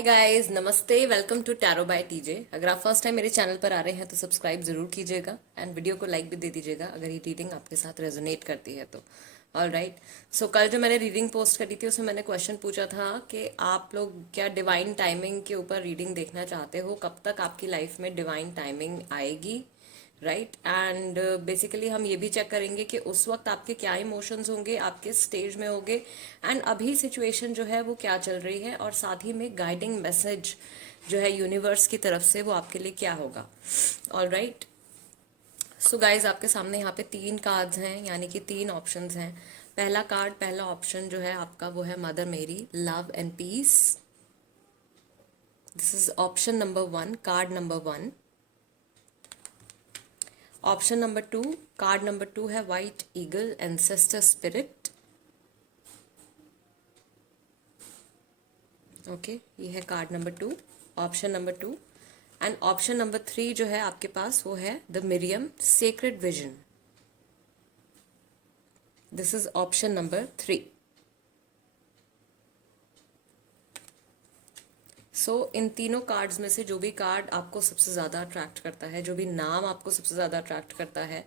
हाय guys, नमस्ते। Welcome to tarot by TJ. अगर आप फर्स्ट टाइम मेरे चैनल पर आ रहे हैं तो सब्सक्राइब जरूर कीजिएगा एंड वीडियो को लाइक भी दे दीजिएगा अगर ये रीडिंग आपके साथ रेजोनेट करती है तो। All right. सो कल जो मैंने रीडिंग पोस्ट करी थी उसमें मैंने क्वेश्चन पूछा था कि आप लोग क्या डिवाइन टाइमिंग के ऊपर रीडिंग देखना चाहते हो, कब तक आपकी लाइफ में डिवाइन टाइमिंग आएगी, राइट। एंड बेसिकली हम ये भी चेक करेंगे कि उस वक्त आपके क्या इमोशंस होंगे, आप किस स्टेज में होंगे एंड अभी सिचुएशन जो है वो क्या चल रही है, और साथ ही में गाइडिंग मैसेज जो है यूनिवर्स की तरफ से वो आपके लिए क्या होगा। All right. सो गाइज, आपके सामने यहाँ पे 3 कार्ड्स हैं, यानी कि 3 ऑप्शंस हैं। पहला कार्ड, पहला ऑप्शन जो है आपका वो है mother Mary, love and peace. This is option number 1, card number 1। Option number 2, card number 2 है white eagle, ancestor spirit. Okay, ये है card number 2, option number 2। And option number 3 जो है आपके पास वो है the Miriam, sacred vision. This is option number 3। So इन तीनों कार्ड्स में से जो भी कार्ड आपको सबसे ज़्यादा अट्रैक्ट करता है, जो भी नाम आपको सबसे ज़्यादा अट्रैक्ट करता है,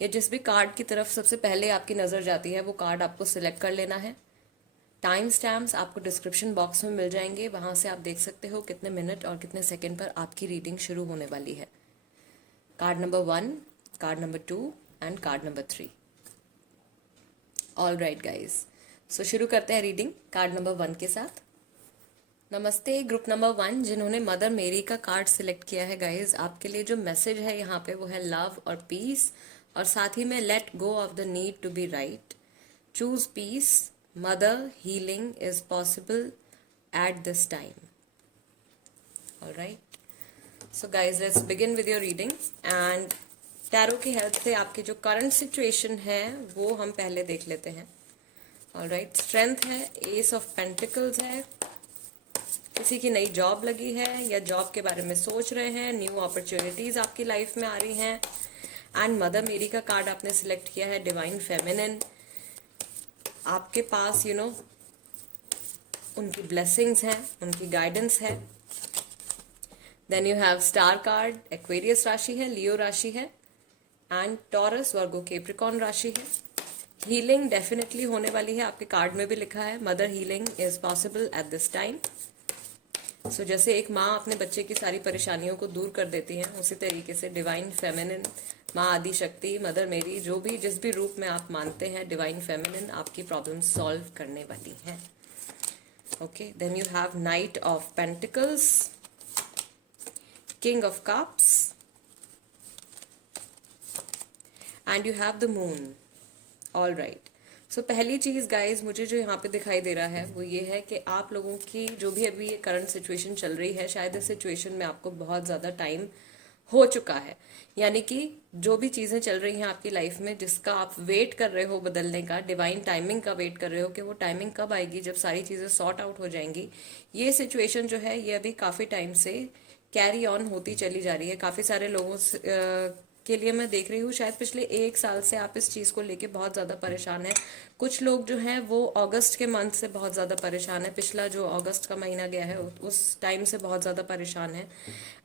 या जिस भी कार्ड की तरफ सबसे पहले आपकी नज़र जाती है, वो कार्ड आपको सिलेक्ट कर लेना है। टाइम स्टैम्प्स आपको डिस्क्रिप्शन बॉक्स में मिल जाएंगे, वहाँ से आप देख सकते हो कितने मिनट और कितने सेकंड पर आपकी रीडिंग शुरू होने वाली है। Card number 1, card number 2 and card number 3। All right guys, so शुरू करते हैं रीडिंग कार्ड नंबर 1 के साथ। नमस्ते ग्रुप नंबर 1 जिन्होंने मदर मेरी का कार्ड सिलेक्ट किया है गाइज, आपके लिए जो मैसेज है यहाँ पे वो है लव और पीस, और साथ ही में let go of the need to be right, choose peace, mother, healing is possible at this time. All right. So guys, let's begin with your reading and tarot की हेल्प से आपकी जो current situation है वो हम पहले देख लेते हैं। All right. स्ट्रेंथ है, एस ऑफ पेंटिकल्स है, किसी की नई जॉब लगी है या जॉब के बारे में सोच रहे हैं, न्यू अपॉर्चुनिटीज आपकी लाइफ में आ रही हैं। एंड मदर मेरी का कार्ड आपने सिलेक्ट किया है, डिवाइन फेमिनिन। आपके पास उनकी ब्लेसिंग्स हैं, उनकी गाइडेंस है। Then you have star card, Aquarius राशि है, लियो राशि है, एंड टॉरस, वर्गो, कैप्रिकॉर्न राशि है। हीलिंग डेफिनेटली होने वाली है, आपके कार्ड में भी लिखा है mother healing is possible at this time. So जैसे एक माँ अपने बच्चे की सारी परेशानियों को दूर कर देती है, उसी तरीके से डिवाइन फेमिनिन, माँ आदि शक्ति, मदर मेरी, जो भी जिस भी रूप में आप मानते हैं, डिवाइन फेमिनिन आपकी प्रॉब्लम सॉल्व करने वाली है। Okay, then you have knight of pentacles, king of cups, and you have the moon. All right. So पहली चीज गाइज मुझे जो यहाँ पे दिखाई दे रहा है वो ये है कि आप लोगों की जो भी अभी ये करंट सिचुएशन चल रही है, शायद इस सिचुएशन में आपको बहुत ज़्यादा टाइम हो चुका है। यानी कि जो भी चीज़ें चल रही हैं आपकी लाइफ में, जिसका आप वेट कर रहे हो बदलने का, डिवाइन टाइमिंग का वेट कर रहे हो कि वो टाइमिंग कब आएगी जब सारी चीज़ें सॉर्ट आउट हो जाएंगी, ये सिचुएशन जो है ये अभी काफ़ी टाइम से कैरी ऑन होती चली जा रही है। काफ़ी सारे लोगों के लिए मैं देख रही हूँ, शायद पिछले 1 साल से आप इस चीज़ को लेके बहुत ज़्यादा परेशान हैं। कुछ लोग जो हैं वो अगस्त के मंथ से बहुत ज़्यादा परेशान है, पिछला जो अगस्त का महीना गया है उस टाइम से बहुत ज़्यादा परेशान है।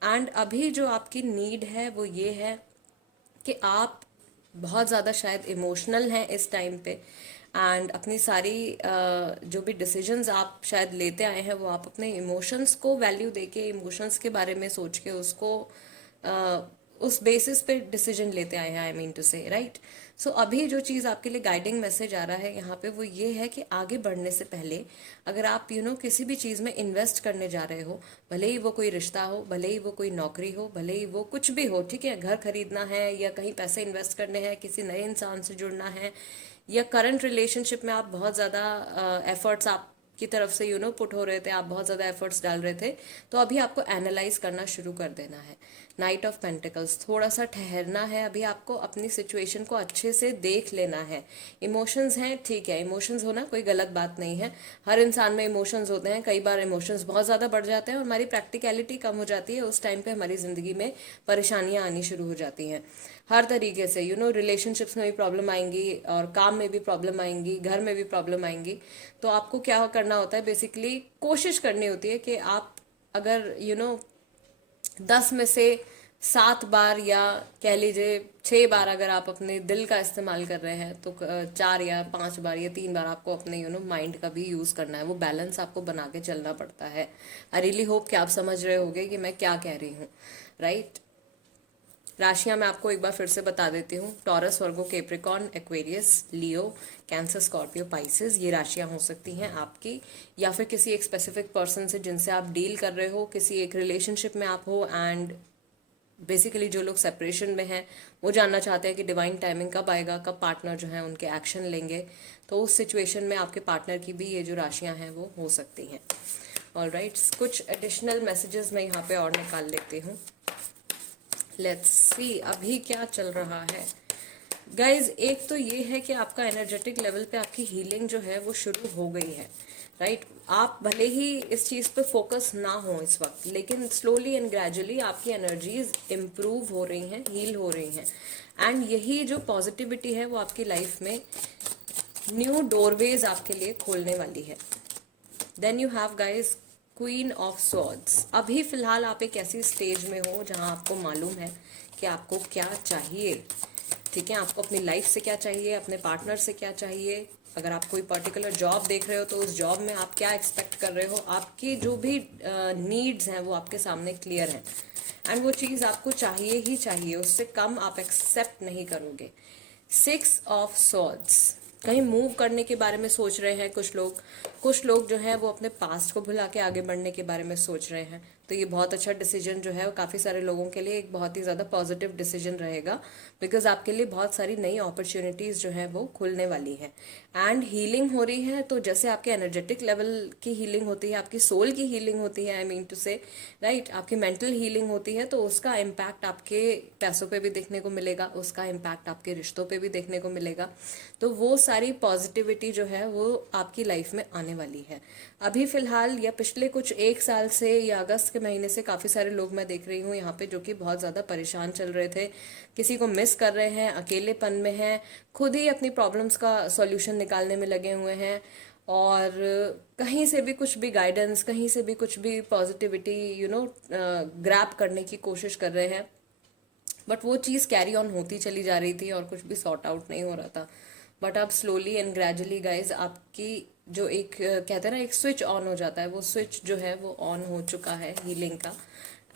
एंड अभी जो आपकी नीड है वो ये है कि आप बहुत ज़्यादा शायद इमोशनल हैं इस टाइम पे, एंड अपनी सारी जो भी डिसीजंस आप शायद लेते आए हैं वो आप अपने इमोशंस को वैल्यू देके, इमोशंस के बारे में सोच के उसको उस बेसिस पे डिसीजन लेते आए हैं, आई मीन टू से, राइट। सो अभी जो चीज़ आपके लिए गाइडिंग मैसेज आ रहा है यहाँ पे वो ये है कि आगे बढ़ने से पहले अगर आप किसी भी चीज़ में इन्वेस्ट करने जा रहे हो, भले ही वो कोई रिश्ता हो, भले ही वो कोई नौकरी हो, भले ही वो कुछ भी हो, ठीक है, घर खरीदना है या कहीं पैसे इन्वेस्ट करने हैं, किसी नए इंसान से जुड़ना है, या करंट रिलेशनशिप में आप बहुत ज़्यादा एफर्ट्स आप की तरफ से पुट हो रहे थे, आप बहुत ज़्यादा एफर्ट्स डाल रहे थे, तो अभी आपको एनालाइज करना शुरू कर देना है। नाइट ऑफ पेंटिकल्स, थोड़ा सा ठहरना है, अभी आपको अपनी सिचुएशन को अच्छे से देख लेना है। इमोशंस हैं, ठीक है, इमोशंस होना कोई गलत बात नहीं है, हर इंसान में इमोशंस होते हैं। कई बार इमोशंस बहुत ज़्यादा बढ़ जाते हैं और हमारी प्रैक्टिकलिटी कम हो जाती है, उस टाइम पे हमारी ज़िंदगी में परेशानियाँ आनी शुरू हो जाती हैं हर तरीके से। रिलेशनशिप्स में भी प्रॉब्लम आएंगी और काम में भी प्रॉब्लम आएंगी, घर में भी प्रॉब्लम आएंगी। तो आपको क्या करना होता है, बेसिकली कोशिश करनी होती है कि आप अगर 10 में से 7 बार या कह लीजिए 6 बार अगर आप अपने दिल का इस्तेमाल कर रहे हैं, तो 4 या 5 बार या 3 बार आपको अपने माइंड का भी यूज करना है। वो बैलेंस आपको बना के चलना पड़ता है। आई रियली होप कि आप समझ रहे होगे कि मैं क्या कह रही हूँ, राइट। राशियां मैं आपको एक बार फिर से बता देती हूँ। टॉरस, वर्गो, कैप्रिकॉर्न, एक्वेरियस, लियो, कैंसर, स्कॉर्पियो, पाइसेस, ये राशियां हो सकती हैं आपकी, या फिर किसी एक स्पेसिफिक पर्सन से जिनसे आप डील कर रहे हो, किसी एक रिलेशनशिप में आप हो। एंड बेसिकली जो लोग सेपरेशन में हैं वो जानना चाहते हैं कि डिवाइन टाइमिंग कब आएगा, कब पार्टनर जो है उनके एक्शन लेंगे। तो उस सिचुएशन में आपके पार्टनर की भी ये जो राशियां हैं वो हो सकती हैं। ऑलराइट, कुछ एडिशनल मैसेजेस मैं यहाँ पे और निकाल लेती हूँ। लेट्स सी अभी क्या चल रहा है गाइज। एक तो ये है कि आपका एनर्जेटिक लेवल पे आपकी हीलिंग जो है वो शुरू हो गई है, राइट। आप भले ही इस चीज पे फोकस ना हो इस वक्त, लेकिन स्लोली एंड ग्रेजुअली आपकी एनर्जीज इम्प्रूव हो रही हैं, हील हो रही हैं। एंड यही जो पॉजिटिविटी है वो आपकी लाइफ में न्यू डोरवेज आपके लिए खोलने वाली है। Then you have guys queen of swords. अभी फिलहाल आप एक ऐसी स्टेज में हो जहां आपको मालूम है कि आपको क्या चाहिए, ठीक है। आपको अपनी लाइफ से क्या चाहिए, अपने पार्टनर से क्या चाहिए। अगर आप कोई पर्टिकुलर जॉब देख रहे हो तो उस जॉब में आप क्या एक्सपेक्ट कर रहे हो, आपकी जो भी नीड्स हैं वो आपके सामने क्लियर हैं। एंड वो चीज़ आपको चाहिए ही चाहिए, उससे कम आप एक्सेप्ट नहीं करोगे। 6 ऑफ स्वॉर्ड्स, कहीं मूव करने के बारे में सोच रहे हैं कुछ लोग जो है वो अपने पास्ट को भुला के आगे बढ़ने के बारे में सोच रहे हैं। तो ये बहुत अच्छा डिसीजन जो है वो काफ़ी सारे लोगों के लिए एक बहुत ही ज़्यादा पॉजिटिव डिसीजन रहेगा, बिकॉज आपके लिए बहुत सारी नई अपॉर्चुनिटीज़ जो है वो खुलने वाली हैं। एंड हीलिंग हो रही है, तो जैसे आपके एनर्जेटिक लेवल की हीलिंग होती है, आपकी सोल की हीलिंग होती है, आई मीन टू से, राइट, आपकी मेंटल हीलिंग होती है, तो उसका इम्पैक्ट आपके पैसों पे भी देखने को मिलेगा, उसका इम्पैक्ट आपके रिश्तों पे भी देखने को मिलेगा। तो वो सारी पॉजिटिविटी जो है वो आपकी लाइफ में आने वाली है। अभी फिलहाल या पिछले कुछ 1 साल से या अगस्त के महीने से काफ़ी सारे लोग मैं देख रही हूँ यहाँ पे जो कि बहुत ज़्यादा परेशान चल रहे थे, किसी को मिस कर रहे हैं, अकेलेपन में हैं, खुद ही अपनी प्रॉब्लम्स का सॉल्यूशन निकालने में लगे हुए हैं, और कहीं से भी कुछ भी गाइडेंस, कहीं से भी कुछ भी पॉजिटिविटी ग्रैब करने की कोशिश कर रहे हैं। बट वो चीज़ कैरी ऑन होती चली जा रही थी और कुछ भी सॉर्ट आउट नहीं हो रहा था। बट अब स्लोली एंड ग्रेजुअली गाइज आपकी जो एक कहते हैं ना एक स्विच ऑन हो जाता है, वो स्विच जो है वो ऑन हो चुका है हीलिंग का।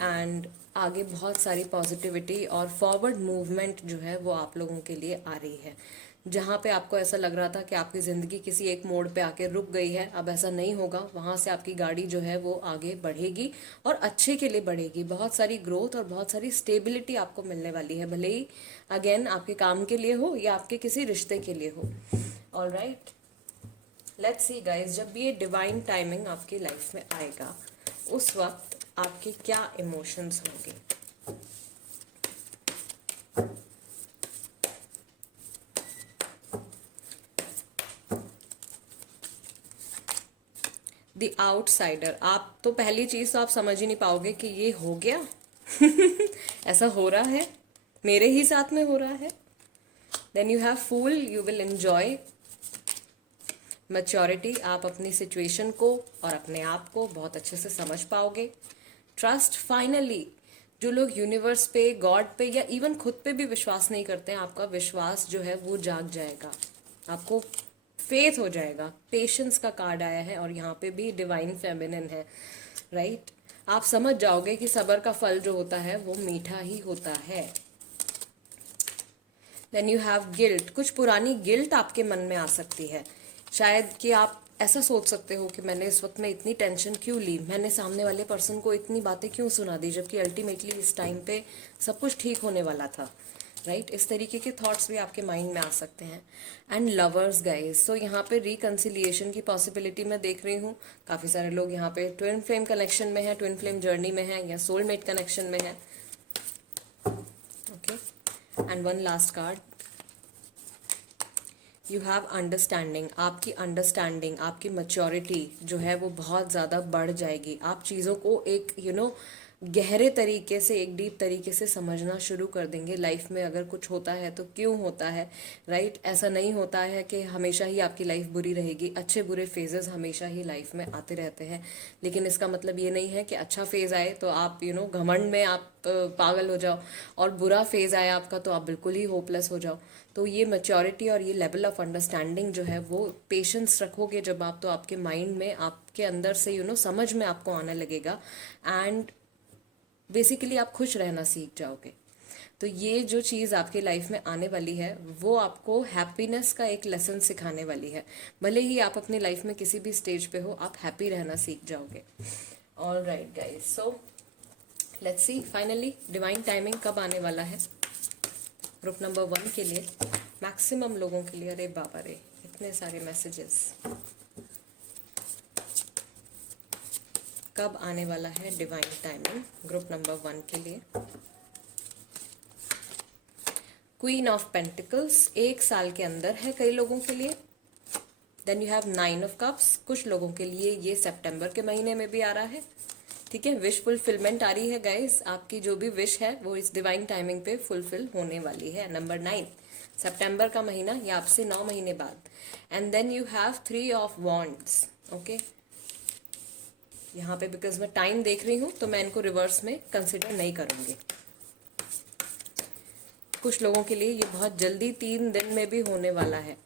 एंड आगे बहुत सारी पॉजिटिविटी और फॉरवर्ड मूवमेंट जो है वो आप लोगों के लिए आ रही है। जहाँ पे आपको ऐसा लग रहा था कि आपकी ज़िंदगी किसी एक मोड़ पे आके रुक गई है, अब ऐसा नहीं होगा। वहाँ से आपकी गाड़ी जो है वो आगे बढ़ेगी और अच्छे के लिए बढ़ेगी। बहुत सारी ग्रोथ और बहुत सारी स्टेबिलिटी आपको मिलने वाली है, भले ही अगेन आपके काम के लिए हो या आपके किसी रिश्ते के लिए हो। ऑलराइट, लेट्स सी गाइज, जब ये डिवाइन टाइमिंग आपकी लाइफ में आएगा उस वक्त आपके क्या इमोशंस होंगे। द आउटसाइडर, आप तो पहली चीज तो आप समझ ही नहीं पाओगे कि ये हो गया ऐसा हो रहा है, मेरे ही साथ में हो रहा है। Then you have fool, you will enjoy maturity, आप अपनी सिचुएशन को और अपने आप को बहुत अच्छे से समझ पाओगे। ट्रस्ट, फाइनली जो लोग यूनिवर्स पे, गॉड पे या इवन खुद पे भी विश्वास नहीं करते हैं, आपका विश्वास जो है वो जाग जाएगा, आपको फेथ हो जाएगा। पेशेंस का कार्ड आया है और यहाँ पे भी डिवाइन फेमिनिन है, राइट। आप समझ जाओगे कि सब्र का फल जो होता है वो मीठा ही होता है। देन यू हैव गिल्ट, कुछ पुरानी गिल्ट आपके मन में आ सकती है। शायद कि आप ऐसा सोच सकते हो कि मैंने इस वक्त में इतनी टेंशन क्यों ली, मैंने सामने वाले पर्सन को इतनी बातें क्यों सुना दी, जबकि अल्टीमेटली इस टाइम पे सब कुछ ठीक होने वाला था, राइट। इस तरीके के थॉट्स भी आपके माइंड में आ सकते हैं। एंड लवर्स गाइज, तो यहाँ पे रिकन्सिलिएशन की पॉसिबिलिटी मैं देख रही हूँ। काफ़ी सारे लोग यहाँ पे ट्विन फ्लेम कनेक्शन में है, ट्विन फ्लेम जर्नी में है या सोलमेट कनेक्शन में है। Okay, and one last card, you have understanding, आपकी अंडरस्टैंडिंग, आपकी मैच्योरिटी जो है वो बहुत ज़्यादा बढ़ जाएगी। आप चीज़ों को एक गहरे तरीके से, एक डीप तरीके से समझना शुरू कर देंगे। लाइफ में अगर कुछ होता है तो क्यों होता है, राइट? ऐसा नहीं होता है कि हमेशा ही आपकी लाइफ बुरी रहेगी। अच्छे बुरे फेजेस हमेशा ही लाइफ में आते रहते हैं, लेकिन इसका मतलब ये नहीं है कि अच्छा फेज आए तो आप घमंड में आप पागल हो जाओ, और बुरा फेज आए आपका तो आप बिल्कुल ही होपलेस हो जाओ। तो ये मैच्योरिटी और ये लेवल ऑफ अंडरस्टैंडिंग जो है, वो पेशेंस रखोगे जब आप, तो आपके माइंड में, आपके अंदर से समझ में आपको आने लगेगा, एंड बेसिकली आप खुश रहना सीख जाओगे। तो ये जो चीज़ आपकी लाइफ में आने वाली है, वो आपको हैप्पीनेस का एक लेसन सिखाने वाली है। भले ही आप अपनी लाइफ में किसी भी स्टेज पे हो, आप हैप्पी रहना सीख जाओगे। All right guys, so let's see finally divine timing कब आने वाला है ग्रुप नंबर 1 के लिए, मैक्सिमम लोगों के लिए। अरे बाबा रे, इतने सारे मैसेजेस। कब आने वाला है डिवाइन टाइमिंग ग्रुप नंबर 1 के लिए? क्वीन ऑफ पेंटिकल्स 1 साल के अंदर है कई लोगों के लिए। Then you have 9 of cups, कुछ लोगों के लिए ये सितंबर के महीने में भी आ रहा है। ठीक है, विश फुलफिलमेंट आ रही है गाइस। आपकी जो भी विश है वो इस डिवाइन टाइमिंग पे फुलफिल होने वाली है। नंबर 9 सितंबर का महीना, या आपसे 9 महीने बाद। And then you have 3 of wands. Okay, यहाँ पे बिकॉज मैं टाइम देख रही हूँ तो मैं इनको रिवर्स में कंसिडर नहीं करूंगी। कुछ लोगों के लिए ये बहुत जल्दी 3 दिन में भी होने वाला है।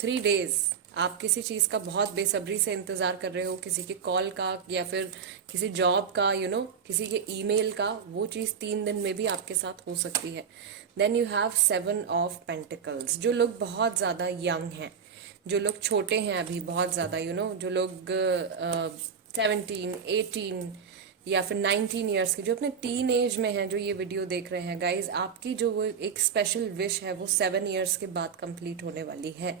3 डेज। आप किसी चीज़ का बहुत बेसब्री से इंतज़ार कर रहे हो, किसी के कॉल का या फिर किसी जॉब का, किसी के ईमेल का, वो चीज़ 3 दिन में भी आपके साथ हो सकती है। Then you have 7 of pentacles. जो लोग बहुत ज़्यादा यंग हैं, जो लोग छोटे हैं अभी बहुत ज़्यादा, जो लोग 17, 18 या फिर 19 ईयर्स के, जो अपने टीन एज में हैं, जो ये वीडियो देख रहे हैं गाइज, आपकी जो वो एक स्पेशल विश है वो 7 ईयर्स के बाद कंप्लीट होने वाली है।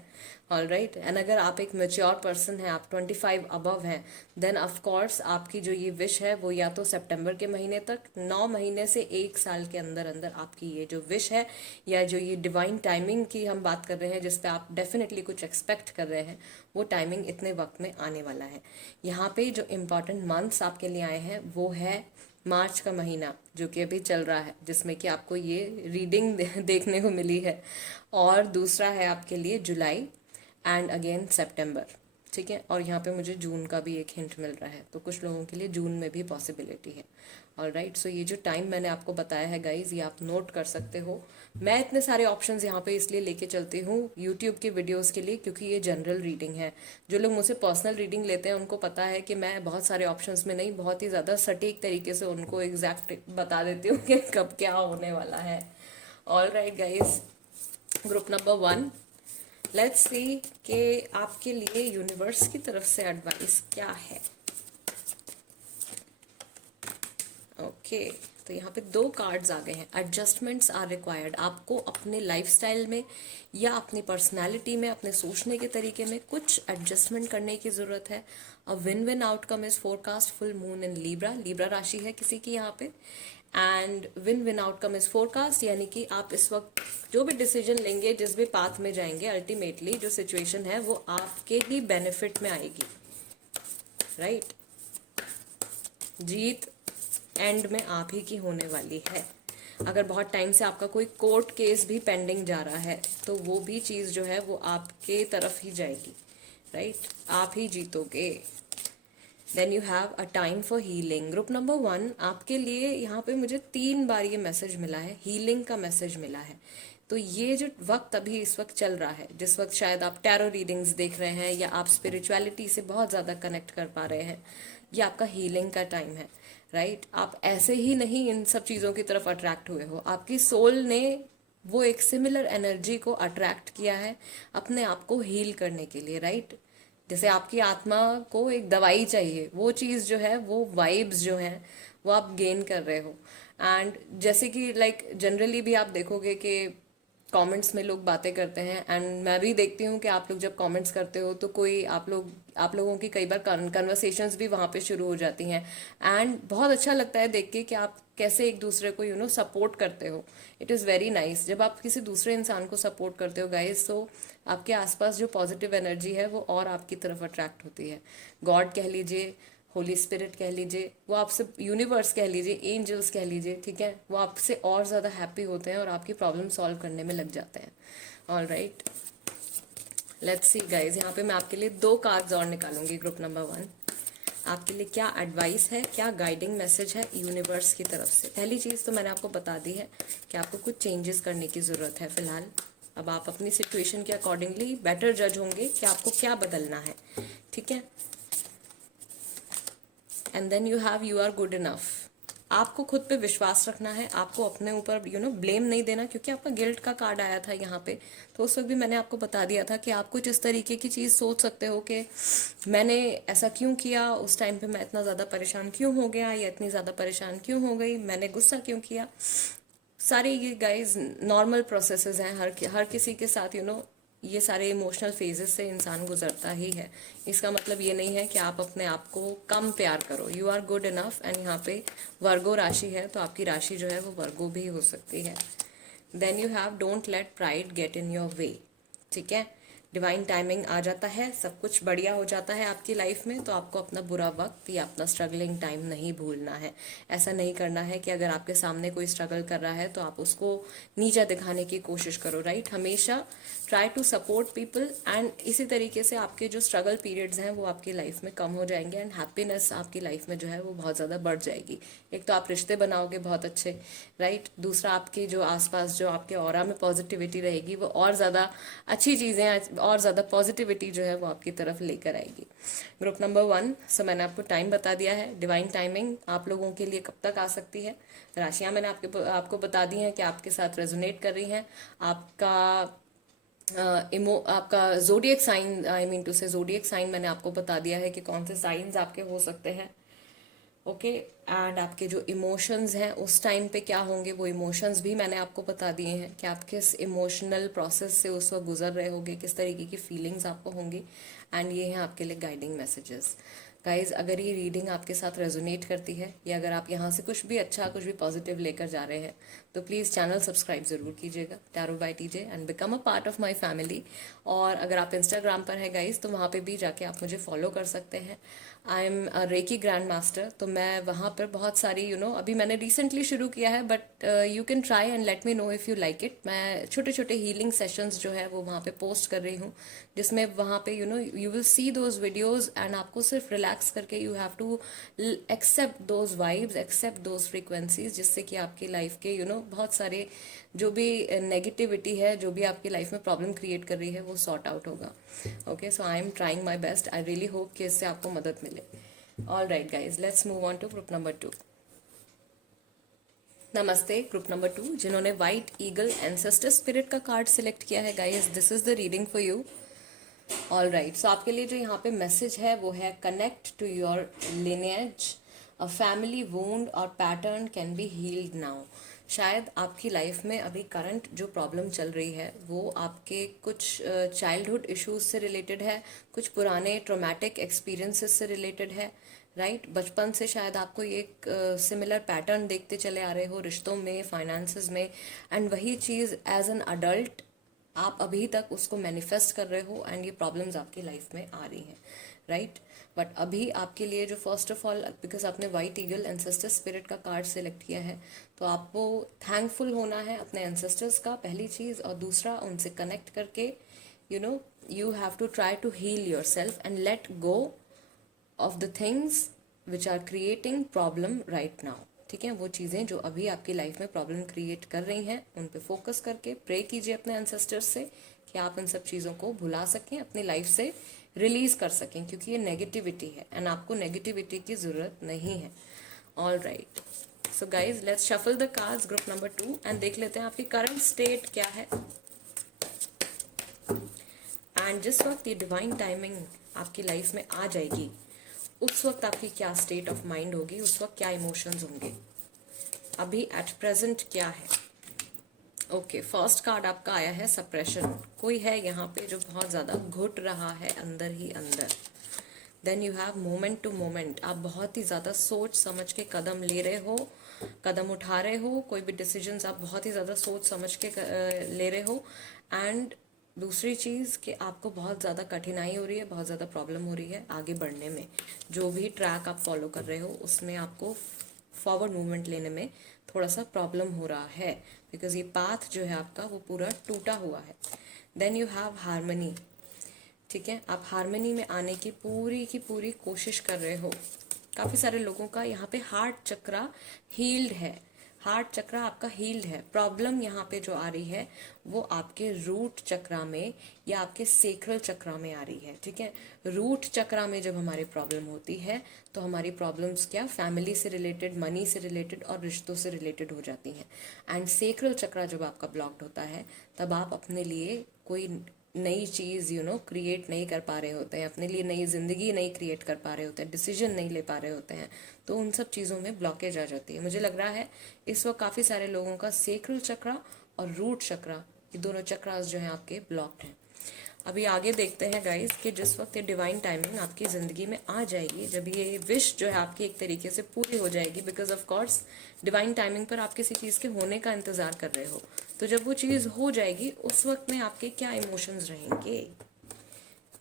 ऑल राइट, एंड अगर आप एक मेच्योर पर्सन हैं, आप 25 अबव हैं, देन ऑफ कोर्स आपकी जो ये विश है वो या तो सितंबर के महीने तक, 9 महीने से 1 साल के अंदर अंदर आपकी ये जो विश है, या जो ये डिवाइन टाइमिंग की हम बात कर रहे हैं, जिस पे आप डेफिनेटली कुछ एक्सपेक्ट कर रहे हैं, वो टाइमिंग इतने वक्त में आने वाला है। यहाँ पे जो इम्पॉर्टेंट मंथ्स आपके लिए आए हैं वो है मार्च का महीना, जो कि अभी चल रहा है, जिसमें कि आपको ये रीडिंग देखने को मिली है। और दूसरा है आपके लिए जुलाई, एंड अगेन सितंबर। ठीक है, और यहाँ पे मुझे जून का भी एक हिंट मिल रहा है, तो कुछ लोगों के लिए जून में भी पॉसिबिलिटी है। ऑल राइट, सो ये जो टाइम मैंने आपको बताया है गाइज, ये आप नोट कर सकते हो। मैं इतने सारे ऑप्शंस यहाँ पे इसलिए लेके चलती हूँ यूट्यूब के वीडियोस के लिए, क्योंकि ये जनरल रीडिंग है। जो लोग मुझसे पर्सनल रीडिंग लेते हैं उनको पता है कि मैं बहुत सारे ऑप्शंस में नहीं, बहुत ही ज़्यादा सटीक तरीके से उनको एग्जैक्ट बता देती हूँ कि कब क्या होने वाला है। All right guys, group number 1, let's see कि आपके लिए यूनिवर्स की तरफ से एडवाइस क्या है। ओके, तो यहाँ पे 2 कार्ड्स आ गए हैं। Adjustments are required. आपको अपने लाइफस्टाइल में या अपनी पर्सनालिटी में, अपने सोचने के तरीके में कुछ एडजस्टमेंट करने की ज़रूरत है। A win win outcome is forecast, full moon in Libra. Libra राशि है किसी की यहाँ पे, and win win outcome is forecast, यानी कि आप इस वक्त जो भी डिसीजन लेंगे, जिस भी पाथ में जाएंगे, अल्टीमेटली जो सिचुएशन है वो आपके ही बेनिफिट में आएगी। राइट, जीत एंड में आप ही की होने वाली है। अगर बहुत टाइम से आपका कोई कोर्ट केस भी पेंडिंग जा रहा है, तो वो भी चीज़ जो है वो आपके तरफ ही जाएगी। राइट, आप ही जीतोगे। Then you have a time for healing. Group number 1 आपके लिए यहाँ पे मुझे 3 बार ये मैसेज मिला है, हीलिंग का मैसेज मिला है। तो ये जो वक्त अभी इस वक्त चल रहा है, जिस वक्त शायद आप टैरो रीडिंग्स देख रहे हैं या आप स्पिरिचुअलिटी से बहुत ज़्यादा कनेक्ट कर पा रहे हैं, ये आपका हीलिंग का टाइम है। राइट, आप ऐसे ही नहीं इन सब चीज़ों की तरफ अट्रैक्ट हुए हो, आपकी सोल ने वो एक सिमिलर एनर्जी को अट्रैक्ट किया है अपने आप को हील करने के लिए। राइट, जैसे आपकी आत्मा को एक दवाई चाहिए, वो चीज़ जो है, वो वाइब्स जो हैं वो आप गेन कर रहे हो। एंड जैसे कि जनरली भी आप देखोगे कि कमेंट्स में लोग बातें करते हैं, एंड मैं भी देखती हूँ कि आप लोग जब कमेंट्स करते हो तो कोई आप लोगों की कई बार कन्वर्सेशंस भी वहाँ पे शुरू हो जाती हैं, एंड बहुत अच्छा लगता है देख के कि आप कैसे एक दूसरे को सपोर्ट करते हो। इट इज़ वेरी नाइस जब आप किसी दूसरे इंसान को सपोर्ट करते हो गाइस, तो आपके आसपास जो पॉजिटिव एनर्जी है वो और आपकी तरफ अट्रैक्ट होती है। गॉड कह लीजिए, होली स्पिरिट कह लीजिए, वो आपसे, यूनिवर्स कह लीजिए, एंजल्स कह लीजिए, ठीक है, वो आपसे और ज़्यादा हैप्पी होते हैं और आपकी प्रॉब्लम सॉल्व करने में लग जाते हैं। All right, let's see guys, यहाँ पे मैं आपके लिए 2 कार्ड्स और निकालूंगी। ग्रुप नंबर 1, आपके लिए क्या एडवाइस है, क्या गाइडिंग मैसेज है यूनिवर्स की तरफ से। पहली चीज़ तो मैंने आपको बता दी है कि आपको कुछ चेंजेस करने की ज़रूरत है फिलहाल। अब आप अपनी सिचुएशन के अकॉर्डिंगली बेटर जज होंगे कि आपको क्या बदलना है, ठीक है। And then you are good enough. आपको खुद पे विश्वास रखना है, आपको अपने ऊपर ब्लेम नहीं देना, क्योंकि आपका गिल्ट का कार्ड आया था यहाँ पे। तो उस वक्त भी मैंने आपको बता दिया था कि आप कुछ इस तरीके की चीज़ सोच सकते हो कि मैंने ऐसा क्यों किया, उस टाइम पे मैं इतना ज़्यादा परेशान क्यों हो गया, या इतनी ज़्यादा परेशान क्यों हो गई, मैंने गुस्सा क्यों किया। सारे ये गाइज नॉर्मल प्रोसेसेस हैं, हर किसी के साथ ये सारे इमोशनल फेजेस से इंसान गुजरता ही है। इसका मतलब ये नहीं है कि आप अपने आप को कम प्यार करो। You are good enough. And यहाँ पे वर्गो राशि है, तो आपकी राशि जो है वो वर्गो भी हो सकती है। Then you have don't let pride get in your way, ठीक है। डिवाइन टाइमिंग आ जाता है, सब कुछ बढ़िया हो जाता है आपकी लाइफ में, तो आपको अपना बुरा वक्त या अपना स्ट्रगलिंग टाइम नहीं भूलना है। ऐसा नहीं करना है कि अगर आपके सामने कोई स्ट्रगल कर रहा है तो आप उसको नीचा दिखाने की कोशिश करो, राइट। हमेशा try to support people, and इसी तरीके से आपके जो स्ट्रगल पीरियड्स हैं वो आपकी लाइफ में कम हो जाएंगे, एंड हैप्पीनेस आपकी लाइफ में जो है वो बहुत ज़्यादा बढ़ जाएगी। एक तो आप रिश्ते बनाओगे बहुत अच्छे, राइट। दूसरा, आपकी जो आसपास जो आपके ऑरा में पॉजिटिविटी रहेगी वो और ज़्यादा अच्छी चीज़ें और ज़्यादा पॉजिटिविटी जो है वो आपकी तरफ लेकर आएगी। ग्रुप नंबर 1, सो मैंने आपको टाइम बता दिया है। डिवाइन टाइमिंग आप लोगों के लिए कब तक आ सकती है। राशियाँ मैंने आपको बता दी हैं कि आपके साथ रेजोनेट कर रही हैं। आपका जोडिएक साइन, आई मीन टू से जोडिएक साइन मैंने आपको बता दिया है कि कौन से साइंस आपके हो सकते हैं, ओके। एंड आपके जो इमोशंस हैं उस टाइम पे क्या होंगे, वो इमोशंस भी मैंने आपको बता दिए हैं कि आप किस इमोशनल प्रोसेस से उस वक्त गुजर रहे होंगे, किस तरीके की फीलिंग्स आपको होंगी। एंड ये हैं आपके लिए गाइडिंग मैसेजेस। गाइज, अगर ये रीडिंग आपके साथ रेजोनेट करती है, या अगर आप यहाँ से कुछ भी अच्छा, कुछ भी पॉजिटिव लेकर जा रहे हैं, तो प्लीज़ चैनल सब्सक्राइब ज़रूर कीजिएगा, tarot by TJ, and become a part of my family. और अगर आप इंस्टाग्राम पर है गाइज, तो वहाँ पे भी जाके आप मुझे फॉलो कर सकते हैं। I am reiki grand master, तो मैं वहाँ पर बहुत सारी अभी मैंने रिसेंटली शुरू किया है, but you can try and let me know if you like it. मैं छोटे छोटे हीलिंग सेशंस जो है वो वहाँ पे पोस्ट कर रही हूँ, जिसमें वहाँ पे you will see those videos, and आपको सिर्फ रिलैक्स करके you have to accept those vibes, accept those frequencies, जिससे कि आपकी लाइफ के बहुत सारे जो भी नेगेटिविटी है, जो भी आपकी लाइफ में प्रॉब्लम क्रिएट कर रही है, वो सॉर्ट आउट होगा। Okay, so I am trying my best. I really hope कि इससे आपको मदद मिले। All right guys, let's move on to group number 2। नमस्ते ग्रुप नंबर 2, जिन्होंने व्हाइट ईगल एंसेस्टर स्पिरिट का कार्ड सिलेक्ट किया है guys, this is the reading for you. All right, so आपके लिए जो यहाँ पे मैसेज है वो है connect to your lineage, a family wound और pattern can be healed now. शायद आपकी लाइफ में अभी करंट जो प्रॉब्लम चल रही है वो आपके कुछ चाइल्डहुड इश्यूज से रिलेटेड है, कुछ पुराने ट्रोमैटिक एक्सपीरियंसेस से रिलेटेड है, राइट। बचपन से शायद आपको ये एक सिमिलर पैटर्न देखते चले आ रहे हो रिश्तों में, फाइनेंसेस में, एंड वही चीज़ एज एन अडल्ट आप अभी तक उसको मैनिफेस्ट कर रहे हो, एंड ये प्रॉब्लम्स आपकी लाइफ में आ रही हैं, राइट। बट अभी आपके लिए जो फर्स्ट ऑफ ऑल, बिकॉज आपने वाइट ईगल एंसेस्टर स्पिरिट का कार्ड सेलेक्ट किया है, तो आपको थैंकफुल होना है अपने एंसेस्टर्स का, पहली चीज़। और दूसरा, उनसे कनेक्ट करके you have to try to heal yourself and let go of the things which are creating problem right now, ठीक है। वो चीज़ें जो अभी आपकी लाइफ में प्रॉब्लम क्रिएट कर रही हैं, उन पे फोकस करके प्रे कीजिए अपने एंसेस्टर्स से कि आप इन सब चीज़ों को भुला सकें, अपनी लाइफ से रिलीज कर सकें, क्योंकि ये नेगेटिविटी है एंड आपको नेगेटिविटी की ज़रूरत नहीं है। All right, so guys, let's shuffle the cards group number 2 and देख लेते हैं आपकी करंट स्टेट क्या है। एंड जिस वक्त ये डिवाइन टाइमिंग आपकी लाइफ में आ जाएगी, उस वक्त आपकी क्या स्टेट ऑफ माइंड होगी, उस वक्त क्या इमोशंस होंगे, अभी एट प्रेजेंट क्या है। ओके, फर्स्ट कार्ड आपका आया है सप्रेशन। कोई है यहाँ पे जो बहुत ज़्यादा घुट रहा है अंदर ही अंदर। Then you have moment to moment, आप बहुत ही ज़्यादा सोच समझ के कदम ले रहे हो, कदम उठा रहे हो, कोई भी डिसीजंस आप बहुत ही ज़्यादा सोच समझ के ले रहे हो, एंड दूसरी चीज़ कि आपको बहुत ज़्यादा कठिनाई हो रही है, बहुत ज़्यादा प्रॉब्लम हो रही है आगे बढ़ने में। जो भी ट्रैक आप फॉलो कर रहे हो उसमें आपको फॉरवर्ड मूवमेंट लेने में थोड़ा सा प्रॉब्लम हो रहा है, बिकॉज ये पाथ जो है आपका वो पूरा टूटा हुआ है। Then you have harmony. ठीक है, आप हारमनी में आने की पूरी कोशिश कर रहे हो। काफ़ी सारे लोगों का यहाँ पे हार्ट चक्रा हील्ड है, हार्ट चक्रा आपका हील्ड है। प्रॉब्लम यहाँ पे जो आ रही है वो आपके रूट चक्रा में या आपके सेक्रल चक्रा में आ रही है। ठीक है, रूट चक्रा में जब हमारी प्रॉब्लम होती है तो हमारी प्रॉब्लम्स क्या, फैमिली से रिलेटेड, मनी से रिलेटेड और रिश्तों से रिलेटेड हो जाती हैं। एंड सेक्रल चक्रा जब आपका ब्लॉक्ड होता है तब आप अपने लिए कोई नई चीज़ क्रिएट नहीं कर पा रहे होते हैं, अपने लिए नई जिंदगी नहीं क्रिएट कर पा रहे होते हैं, डिसीजन नहीं ले पा रहे होते हैं। तो उन सब चीज़ों में ब्लॉकेज आ जाती है। मुझे लग रहा है इस वक्त काफ़ी सारे लोगों का सेक्रल चक्रा और रूट चक्रा, ये दोनों चक्रास जो हैं आपके ब्लॉक्ड हैं। अभी आगे देखते हैं गाइस कि जिस वक्त ये डिवाइन टाइमिंग आपकी ज़िंदगी में आ जाएगी, जब ये विश जो है आपकी एक तरीके से पूरी हो जाएगी, because of course divine timing पर आप किसी चीज़ के होने का इंतज़ार कर रहे हो, तो जब वो चीज़ हो जाएगी उस वक्त में आपके क्या इमोशंस रहेंगे।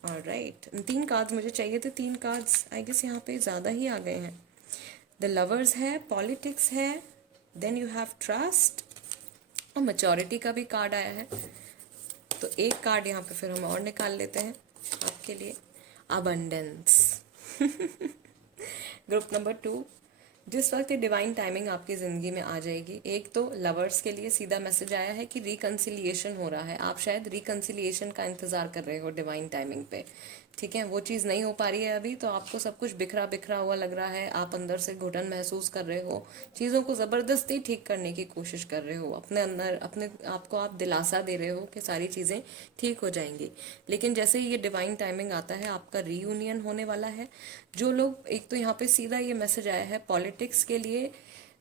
ऑलराइट, 3 कार्ड्स मुझे चाहिए थे, 3 कार्ड्स आई गेस यहाँ पे ज़्यादा ही आ गए हैं। द लवर्स है, पॉलिटिक्स है, देन यू हैव ट्रस्ट और मैच्योरिटी का भी कार्ड आया है। तो एक कार्ड यहाँ पे फिर हम और निकाल लेते हैं आपके लिए, अबंडेंस। ग्रुप नंबर 2, जिस वक्त ये डिवाइन टाइमिंग आपकी ज़िंदगी में आ जाएगी, एक तो लवर्स के लिए सीधा मैसेज आया है कि रिकन्सिलिएशन हो रहा है। आप शायद रिकन्सिलिएशन का इंतज़ार कर रहे हो डिवाइन टाइमिंग पे। ठीक है, वो चीज़ नहीं हो पा रही है अभी, तो आपको सब कुछ बिखरा बिखरा हुआ लग रहा है, आप अंदर से घुटन महसूस कर रहे हो, चीज़ों को ज़बरदस्ती ठीक करने की कोशिश कर रहे हो, अपने अंदर अपने आपको आप दिलासा दे रहे हो कि सारी चीज़ें ठीक हो जाएंगी। लेकिन जैसे ही ये डिवाइन टाइमिंग आता है आपका रीयूनियन होने वाला है। जो लोग, एक तो यहाँ पे सीधा ये मैसेज आया है पॉलिटिक्स के लिए,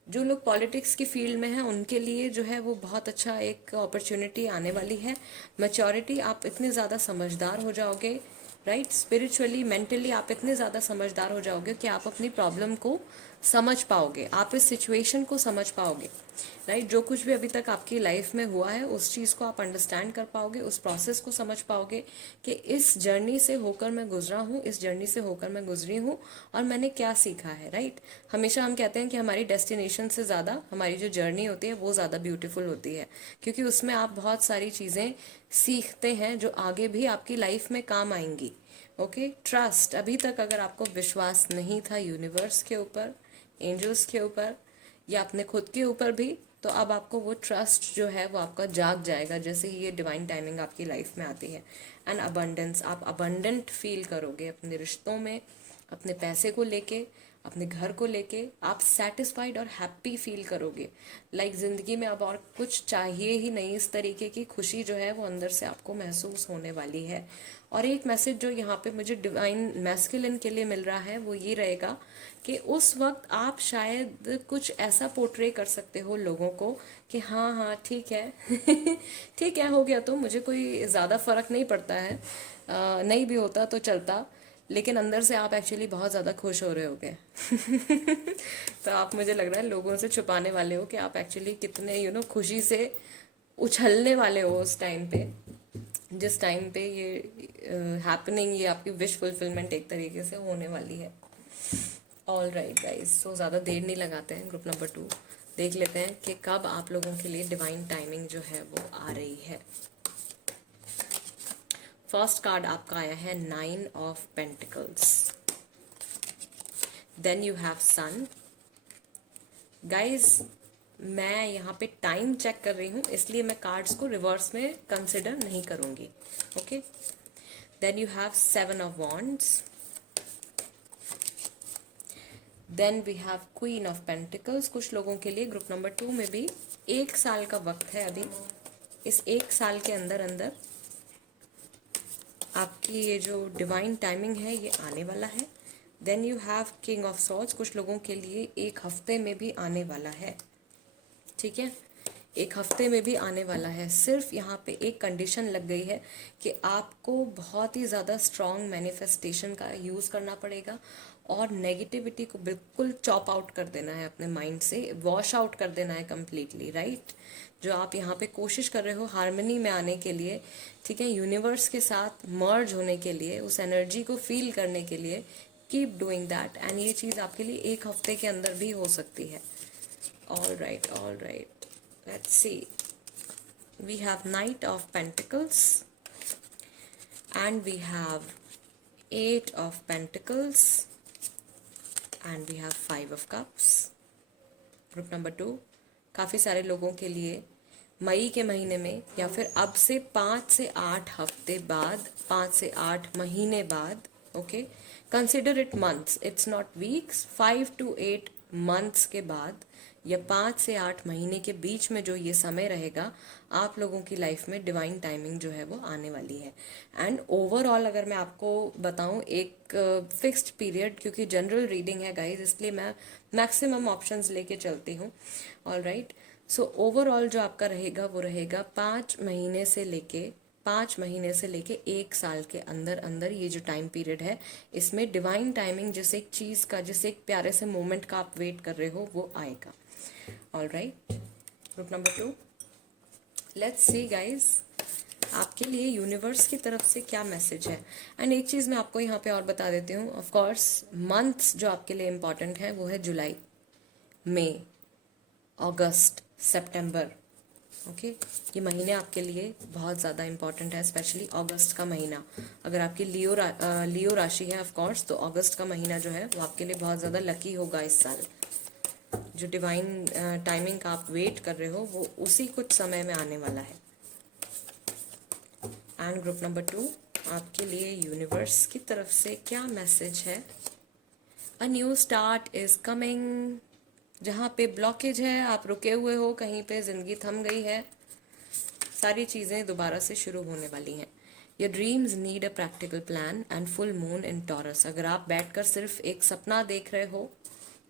जो लोग पॉलिटिक्स की फील्ड में हैं उनके लिए जो है वो बहुत अच्छा एक अपॉर्चुनिटी आने वाली है। मैच्योरिटी, आप इतने ज़्यादा समझदार हो जाओगे, राइट, स्पिरिचुअली मेंटली आप इतने ज़्यादा समझदार हो जाओगे कि आप अपनी प्रॉब्लम को समझ पाओगे, आप इस सिचुएशन को समझ पाओगे, राइट। जो कुछ भी अभी तक आपकी लाइफ में हुआ है उस चीज़ को आप अंडरस्टैंड कर पाओगे, उस प्रोसेस को समझ पाओगे कि इस जर्नी से होकर मैं गुजरा हूँ, इस जर्नी से होकर मैं गुजरी हूँ और मैंने क्या सीखा है, राइट। हमेशा हम कहते हैं कि हमारी डेस्टिनेशन से ज़्यादा हमारी जो जर्नी होती है वो ज़्यादा ब्यूटीफुल होती है, क्योंकि उसमें आप बहुत सारी चीज़ें सीखते हैं जो आगे भी आपकी लाइफ में काम आएंगी। ओके, ट्रस्ट, अभी तक अगर आपको विश्वास नहीं था यूनिवर्स के ऊपर, एंजल्स के ऊपर या अपने खुद के ऊपर भी, तो अब आपको वो ट्रस्ट जो है वो आपका जाग जाएगा जैसे ही ये डिवाइन टाइमिंग आपकी लाइफ में आती है। एंड अबंडेंस, आप अबंडेंट फील करोगे अपने रिश्तों में, अपने पैसे को लेके, अपने घर को लेके आप सेटिस्फाइड और हैप्पी फील करोगे। लाइक ज़िंदगी में अब और कुछ चाहिए ही नहीं, इस तरीके की खुशी जो है वो अंदर से आपको महसूस होने वाली है। और एक मैसेज जो यहाँ पे मुझे डिवाइन मैस्कुलिन के लिए मिल रहा है वो ये रहेगा कि उस वक्त आप शायद कुछ ऐसा पोर्ट्रे कर सकते हो लोगों को कि हाँ हाँ ठीक है ठीक है, हो गया तो मुझे कोई ज़्यादा फर्क नहीं पड़ता है, नहीं भी होता तो चलता, लेकिन अंदर से आप एक्चुअली बहुत ज़्यादा खुश हो रहे होगे तो आप, मुझे लग रहा है, लोगों से छुपाने वाले हो कि आप एक्चुअली कितने खुशी से उछलने वाले हो उस टाइम पे, जिस टाइम पे ये हैपनिंग, ये आपकी विश फुलफिलमेंट एक तरीके से होने वाली है। ऑल राइट गाइज, सो ज़्यादा देर नहीं लगाते हैं, ग्रुप नंबर 2 देख लेते हैं कि कब आप लोगों के लिए डिवाइन टाइमिंग जो है वो आ रही है। फर्स्ट कार्ड आपका आया है 9 of pentacles, then you have sun. Guys, मैं यहाँ पे टाइम चेक कर रही हूँ इसलिए मैं कार्ड्स को रिवर्स में कंसिडर नहीं करूँगी। Okay, then you have 7 of wands, then we have queen of pentacles. कुछ लोगों के लिए ग्रुप नंबर 2 में भी 1 साल का वक्त है अभी, इस 1 साल के अंदर अंदर आपकी ये जो डिवाइन टाइमिंग है ये आने वाला है। Then you have king of swords, कुछ लोगों के लिए 1 हफ्ते में भी आने वाला है। ठीक है, 1 हफ्ते में भी आने वाला है। सिर्फ यहाँ पे एक कंडीशन लग गई है कि आपको बहुत ही ज़्यादा स्ट्रॉन्ग मैनिफेस्टेशन का यूज़ करना पड़ेगा और नेगेटिविटी को बिल्कुल चॉप आउट कर देना है अपने माइंड से, वॉश आउट कर देना है कम्प्लीटली, राइट। जो आप यहाँ पे कोशिश कर रहे हो हार्मनी में आने के लिए, ठीक है, यूनिवर्स के साथ मर्ज होने के लिए, उस एनर्जी को फील करने के लिए, कीप डूइंग दैट। एंड ये चीज़ आपके लिए एक हफ्ते के अंदर भी हो सकती है। All right, let's see. We have knight of pentacles and we have 8 of pentacles and we have 5 of cups. Group number 2, काफ़ी सारे लोगों के लिए मई के महीने में या फिर अब से 5 से 8 हफ्ते बाद, 5 से 8 महीने बाद, okay, consider it months, it's not weeks, 5 to 8 months के बाद या 5 से 8 महीने के बीच में जो ये समय रहेगा, आप लोगों की लाइफ में डिवाइन टाइमिंग जो है वो आने वाली है। एंड ओवरऑल अगर मैं आपको बताऊं, एक फिक्स्ड पीरियड, क्योंकि जनरल रीडिंग है गाइज, इसलिए मैं मैक्सिमम ऑप्शंस लेके चलती हूँ। ऑल राइट, सो ओवरऑल जो आपका रहेगा वो रहेगा 5 महीने से लेके 1 साल के अंदर अंदर ये जो टाइम पीरियड है, इसमें डिवाइन टाइमिंग जिस एक चीज़ का, जिस एक प्यारे से मोमेंट का आप वेट कर रहे हो, वो आएगा। All right, group number 2, let's see guys आपके लिए यूनिवर्स की तरफ से क्या मैसेज है। एंड एक चीज़ मैं आपको यहाँ पे और बता देती हूँ, ऑफ कोर्स मंथ्स जो आपके लिए इम्पॉर्टेंट है वो है जुलाई, मई, अगस्त, सितंबर। ओके, ये महीने आपके लिए बहुत ज़्यादा इंपॉर्टेंट है, स्पेशली अगस्त का महीना। अगर आपकी लियो राशि है ऑफ कोर्स, तो अगस्त का महीना जो है वो आपके लिए बहुत ज़्यादा लकी होगा इस साल। जो डिवाइन टाइमिंग का आप वेट कर रहे हो वो उसी कुछ समय में आने वाला है। एंड ग्रुप नंबर 2, आपके लिए यूनिवर्स की तरफ से क्या मैसेज है। A new start is coming. जहाँ पे ब्लॉकेज है, आप रुके हुए हो, कहीं पे जिंदगी थम गई है, सारी चीज़ें दोबारा से शुरू होने वाली हैं। Your dreams need a practical plan and full moon in taurus. अगर आप बैठकर सिर्फ एक सपना देख रहे हो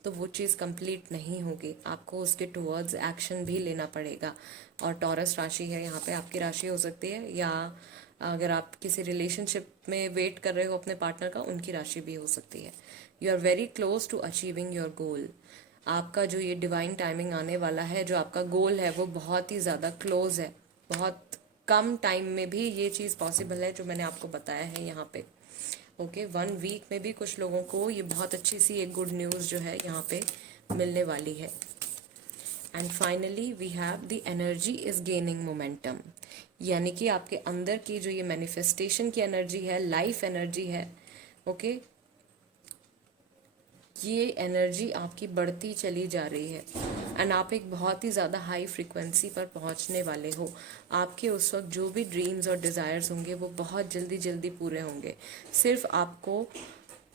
तो वो चीज़ कंप्लीट नहीं होगी, आपको उसके टुवर्ड्स एक्शन भी लेना पड़ेगा। और टॉरस राशि है यहाँ पे, आपकी राशि हो सकती है, या अगर आप किसी रिलेशनशिप में वेट कर रहे हो अपने पार्टनर का, उनकी राशि भी हो सकती है। You are very close to achieving your goal. आपका जो ये डिवाइन टाइमिंग आने वाला है, जो आपका गोल है वो बहुत ही ज़्यादा क्लोज है। बहुत कम टाइम में भी ये चीज़ पॉसिबल है जो मैंने आपको बताया है यहाँ पे। ओके, 1 वीक में भी कुछ लोगों को ये बहुत अच्छी सी एक गुड न्यूज़ जो है यहाँ पे मिलने वाली है। And finally we have the energy is gaining momentum, यानी कि आपके अंदर की जो ये मैनिफेस्टेशन की एनर्जी है, लाइफ एनर्जी है, ओके, ये एनर्जी आपकी बढ़ती चली जा रही है। एंड आप एक बहुत ही ज़्यादा हाई फ्रिक्वेंसी पर पहुंचने वाले हो। आपके उस वक्त जो भी ड्रीम्स और डिज़ायर्स होंगे वो बहुत जल्दी जल्दी पूरे होंगे। सिर्फ आपको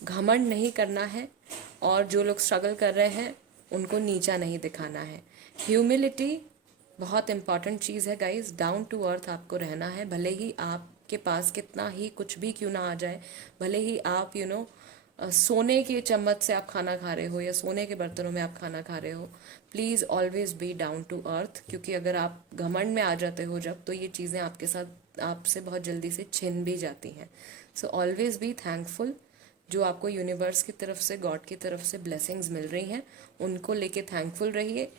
घमंड नहीं करना है, और जो लोग स्ट्रगल कर रहे हैं उनको नीचा नहीं दिखाना है। ह्यूमिलिटी बहुत इंपॉर्टेंट चीज़ है गाइस। डाउन टू अर्थ आपको रहना है, भले ही आपके पास कितना ही कुछ भी क्यों ना आ जाए, भले ही आप सोने के चम्मच से आप खाना खा रहे हो या सोने के बर्तनों में आप खाना खा रहे हो, please always be down to earth. क्योंकि अगर आप घमंड में आ जाते हो जब, तो ये चीज़ें आपके साथ आपसे बहुत जल्दी से छिन भी जाती हैं। So always be thankful. जो आपको यूनिवर्स की तरफ से, गॉड की तरफ से ब्लेसिंग्स मिल रही हैं, उनको लेके थैंकफुल रहिए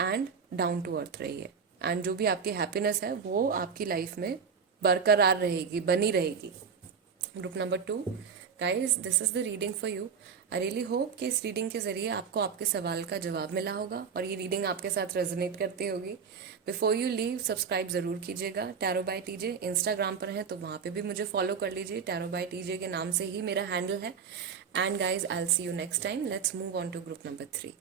एंड डाउन टू अर्थ रहिए। एंड जो भी आपकी हैप्पीनेस है वो आपकी लाइफ में बरकरार रहेगी, बनी रहेगी। Group number 2, guys this is the reading for you. I really hope कि इस रीडिंग के ज़रिए आपको आपके सवाल का जवाब मिला होगा और ये रीडिंग आपके साथ रेजोनेट करती होगी। बिफोर यू लीव, सब्सक्राइब ज़रूर कीजिएगा। टैरो बाय टीजे इंस्टाग्राम पर है तो वहाँ पे भी मुझे फॉलो कर लीजिए, टैरो बाय टीजे के नाम से ही मेरा हैंडल है। And guys I will see you next time. Let's move on to group number 3।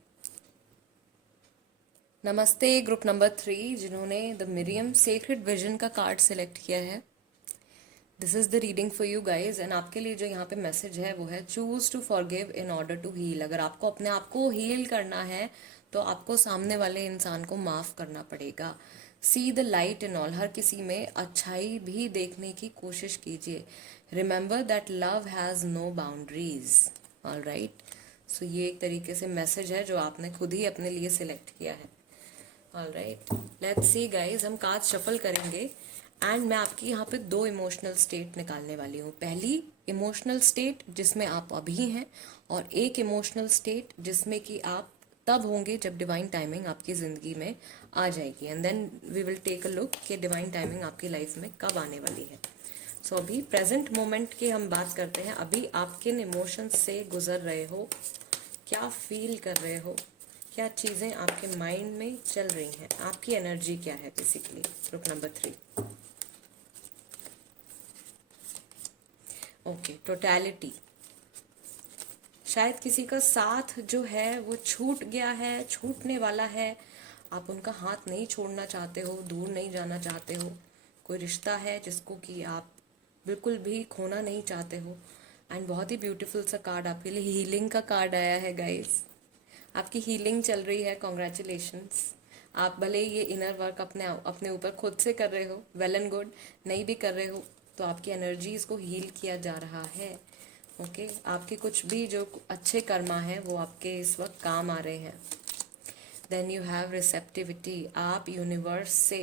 नमस्ते ग्रुप नंबर 3, जिन्होंने द मिरियम सेक्रेड विजन का कार्ड सेलेक्ट किया है। This is the reading for you guys. And आपके लिए जो यहाँ पे मैसेज है वो है choose to forgive in order to heal. अगर आपको अपने आप को हील करना है तो आपको सामने वाले इंसान को माफ़ करना पड़ेगा। See the light in all, हर किसी में अच्छाई भी देखने की कोशिश कीजिए। Remember that love has no boundaries. All right, so ये एक तरीके से मैसेज है जो आपने खुद ही अपने लिए सिलेक्ट किया है। All right, let's see guys, हम कार्ड शफल करेंगे एंड मैं आपकी यहाँ पे 2 इमोशनल स्टेट निकालने वाली हूँ। पहली इमोशनल स्टेट जिसमें आप अभी हैं, और एक इमोशनल स्टेट जिसमें कि आप तब होंगे जब डिवाइन टाइमिंग आपकी ज़िंदगी में आ जाएगी, and then we will take a look कि डिवाइन टाइमिंग आपकी लाइफ में कब आने वाली है। सो अभी प्रेजेंट मोमेंट की हम बात करते हैं। अभी आप किन इमोशंस से गुजर रहे हो, क्या फील कर रहे हो, क्या चीज़ें आपके माइंड में चल रही हैं, आपकी एनर्जी क्या है basically. Group number 3। Okay, totality. शायद किसी का साथ जो है वो छूट गया है, छूटने वाला है। आप उनका हाथ नहीं छोड़ना चाहते हो, दूर नहीं जाना चाहते हो। कोई रिश्ता है जिसको कि आप बिल्कुल भी खोना नहीं चाहते हो। एंड बहुत ही ब्यूटीफुल सा कार्ड आपके लिए हीलिंग का कार्ड आया है गाइस। आपकी हीलिंग चल रही है, कॉन्ग्रेचुलेशंस। आप भले ही ये इनर वर्क अपने अपने ऊपर खुद से कर रहे हो, वेल एंड गुड। नहीं भी कर रहे हो तो आपकी एनर्जीज को हील किया जा रहा है। ओके, आपके कुछ भी जो अच्छे कर्मा हैं वो आपके इस वक्त काम आ रहे हैं। Then you have receptivity. आप यूनिवर्स से,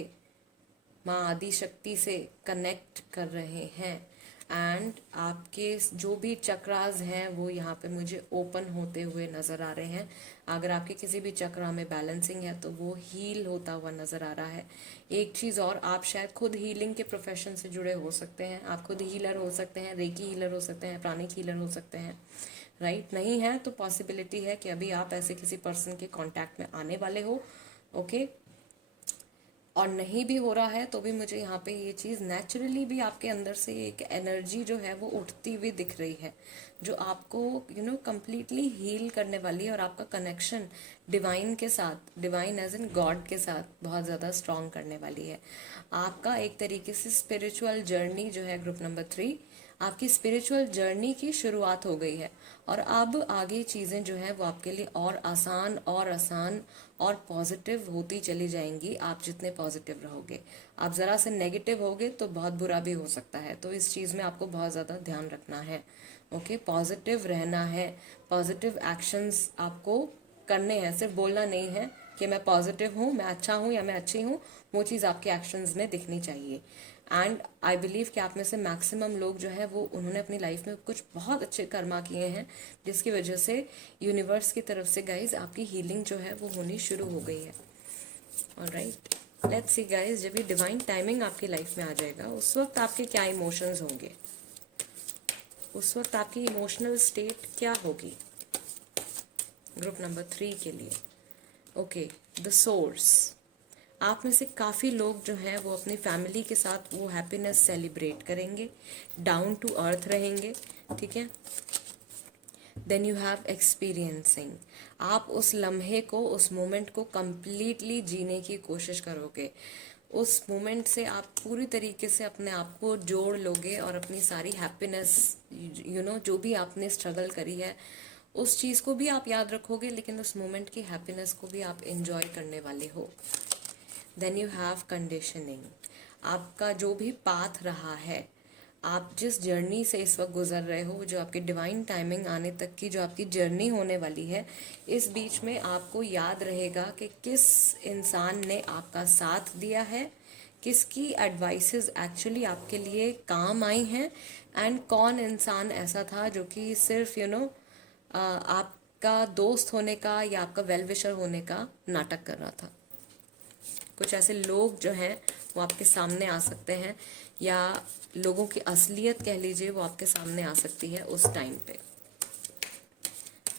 माँ आदि शक्ति से कनेक्ट कर रहे हैं, एंड आपके जो भी चक्रास हैं वो यहाँ पे मुझे ओपन होते हुए नज़र आ रहे हैं। अगर आपके किसी भी चक्रा में बैलेंसिंग है तो वो हील होता हुआ नज़र आ रहा है। एक चीज़ और, आप शायद खुद हीलिंग के प्रोफेशन से जुड़े हो सकते हैं। आप खुद हीलर हो सकते हैं, रेकी हीलर हो सकते हैं, प्राणिक हीलर हो सकते हैं, राइट। नहीं है तो पॉसिबिलिटी है कि अभी आप ऐसे किसी पर्सन के कांटेक्ट में आने वाले हो। ओके, और नहीं भी हो रहा है तो भी मुझे यहाँ पे ये चीज़ नेचुरली भी आपके अंदर से एक एनर्जी जो है वो उठती हुई दिख रही है, जो आपको कंप्लीटली हील करने वाली है, और आपका कनेक्शन डिवाइन के साथ, डिवाइन एज इन गॉड के साथ बहुत ज़्यादा स्ट्रॉन्ग करने वाली है। आपका एक तरीके से स्पिरिचुअल जर्नी जो है ग्रुप नंबर 3, आपकी स्पिरिचुअल जर्नी की शुरुआत हो गई है, और अब आगे चीज़ें जो हैं वो आपके लिए और आसान और आसान और पॉजिटिव होती चली जाएंगी। आप जितने पॉजिटिव रहोगे, आप ज़रा से नेगेटिव होगे तो बहुत बुरा भी हो सकता है, तो इस चीज़ में आपको बहुत ज़्यादा ध्यान रखना है। ओके, पॉजिटिव रहना है, पॉजिटिव एक्शंस आपको करने हैं, सिर्फ बोलना नहीं है कि मैं पॉजिटिव हूँ, मैं अच्छा हूँ या मैं अच्छी हूँ। वो चीज़ आपके एक्शंस में दिखनी चाहिए। एंड आई बिलीव कि आप में से मैक्सिमम लोग जो है वो उन्होंने अपनी लाइफ में कुछ बहुत अच्छे कर्मा किए हैं, जिसकी वजह से यूनिवर्स की तरफ से गाइज आपकी हीलिंग जो है वो होनी शुरू हो गई है। ऑलराइट, लेट्स सी गाइज, जब ये डिवाइन टाइमिंग आपकी लाइफ में आ जाएगा उस वक्त आपके क्या इमोशंस होंगे, उस वक्त आपकी इमोशनल स्टेट क्या होगी ग्रुप नंबर 3 के लिए। Okay, the source. आप में से काफ़ी लोग जो हैं वो अपनी फैमिली के साथ वो हैप्पीनेस सेलिब्रेट करेंगे, डाउन टू अर्थ रहेंगे, ठीक है। Then you have experiencing. आप उस लम्हे को, उस मोमेंट को कंप्लीटली जीने की कोशिश करोगे। उस मोमेंट से आप पूरी तरीके से अपने आप को जोड़ लोगे और अपनी सारी हैप्पीनेस, जो भी आपने स्ट्रगल करी है उस चीज़ को भी आप याद रखोगे, लेकिन उस मोमेंट की हैप्पीनेस को भी आप इंजॉय करने वाले हो। Then you have conditioning. आपका जो भी पाथ रहा है, आप जिस जर्नी से इस वक्त गुजर रहे हो, जो आपकी डिवाइन टाइमिंग आने तक की जो आपकी जर्नी होने वाली है, इस बीच में आपको याद रहेगा कि किस इंसान ने आपका साथ दिया है, किसकी एडवाइसेस एक्चुअली आपके लिए काम आई हैं, एंड कौन इंसान ऐसा था जो कि सिर्फ आपका दोस्त होने का या आपका वेल विशर होने का नाटक कर रहा था। कुछ ऐसे लोग जो हैं वो आपके सामने आ सकते हैं, या लोगों की असलियत कह लीजिए वो आपके सामने आ सकती है उस टाइम पे।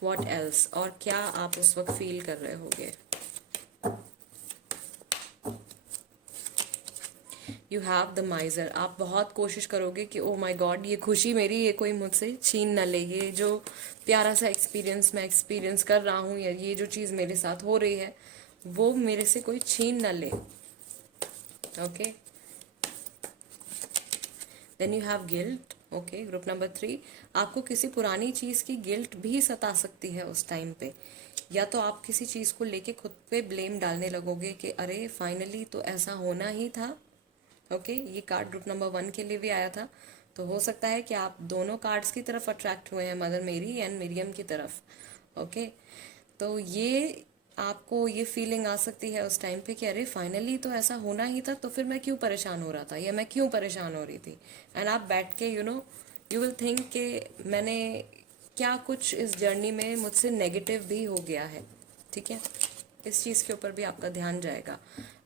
व्हाट एल्स, और क्या आप उस वक्त फील कर रहे होगे। You have the माइजर। आप बहुत कोशिश करोगे कि ओ माई गॉड, ये खुशी मेरी, ये कोई मुझसे छीन न ले, ये जो प्यारा सा एक्सपीरियंस मैं एक्सपीरियंस कर रहा हूँ, या ये जो चीज़ मेरे साथ हो रही है वो मेरे से कोई छीन न ले। Okay, then you have guilt. Okay, group number 3, आपको किसी पुरानी चीज़ की गिल्ट भी सता सकती है उस टाइम पे, या तो आप किसी चीज़ को लेके खुद पे ब्लेम डालने लगोगे कि अरे फाइनली तो ऐसा होना ही था। ओके, ये कार्ड ग्रुप नंबर 1 के लिए भी आया था, तो हो सकता है कि आप दोनों कार्ड्स की तरफ अट्रैक्ट हुए हैं, मदर मेरी एंड मिरियम की तरफ। ओके, तो ये आपको ये फीलिंग आ सकती है उस टाइम पे कि अरे फाइनली तो ऐसा होना ही था, तो फिर मैं क्यों परेशान हो रहा था, या मैं क्यों परेशान हो रही थी। एंड आप बैठ के यू विल थिंक कि मैंने क्या कुछ इस जर्नी में मुझसे नेगेटिव भी हो गया है। ठीक है, इस चीज़ के ऊपर भी आपका ध्यान जाएगा।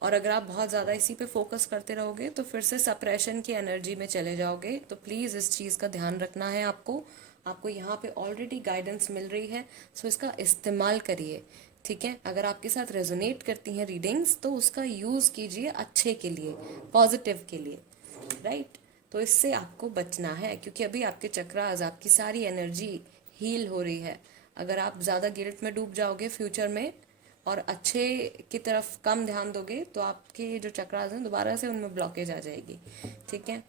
और अगर आप बहुत ज़्यादा इसी पे फोकस करते रहोगे तो फिर से सप्रेशन की एनर्जी में चले जाओगे। तो प्लीज़ इस चीज़ का ध्यान रखना है आपको। आपको यहाँ पे ऑलरेडी गाइडेंस मिल रही है, सो इसका इस्तेमाल करिए। ठीक है, अगर आपके साथ रेजोनेट करती हैं रीडिंग्स तो उसका यूज़ कीजिए अच्छे के लिए, पॉजिटिव के लिए, राइट। तो इससे आपको बचना है, क्योंकि अभी आपके चक्रास, आपकी सारी एनर्जी हील हो रही है। अगर आप ज़्यादा गिल्ट में डूब जाओगे फ्यूचर में और अच्छे की तरफ कम ध्यान दोगे तो आपके जो चक्रास हैं दोबारा से उनमें ब्लॉकेज आ जाएगी। ठीक है,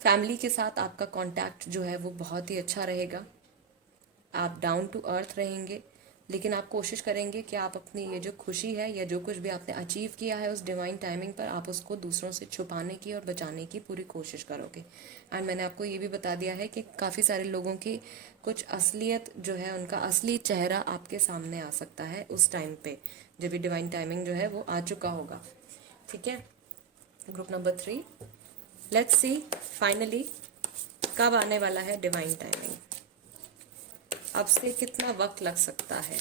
फैमिली के साथ आपका कांटेक्ट जो है वो बहुत ही अच्छा रहेगा। आप डाउन टू अर्थ रहेंगे, लेकिन आप कोशिश करेंगे कि आप अपनी ये जो खुशी है या जो कुछ भी आपने अचीव किया है उस डिवाइन टाइमिंग पर, आप उसको दूसरों से छुपाने की और बचाने की पूरी कोशिश करोगे। एंड मैंने आपको ये भी बता दिया है कि काफ़ी सारे लोगों की कुछ असलियत जो है, उनका असली चेहरा आपके सामने आ सकता है उस टाइम पे, जब ये डिवाइन टाइमिंग जो है वो आ चुका होगा। ठीक है, group number 3, let's see finally कब आने वाला है डिवाइन टाइमिंग, अब से कितना वक्त लग सकता है।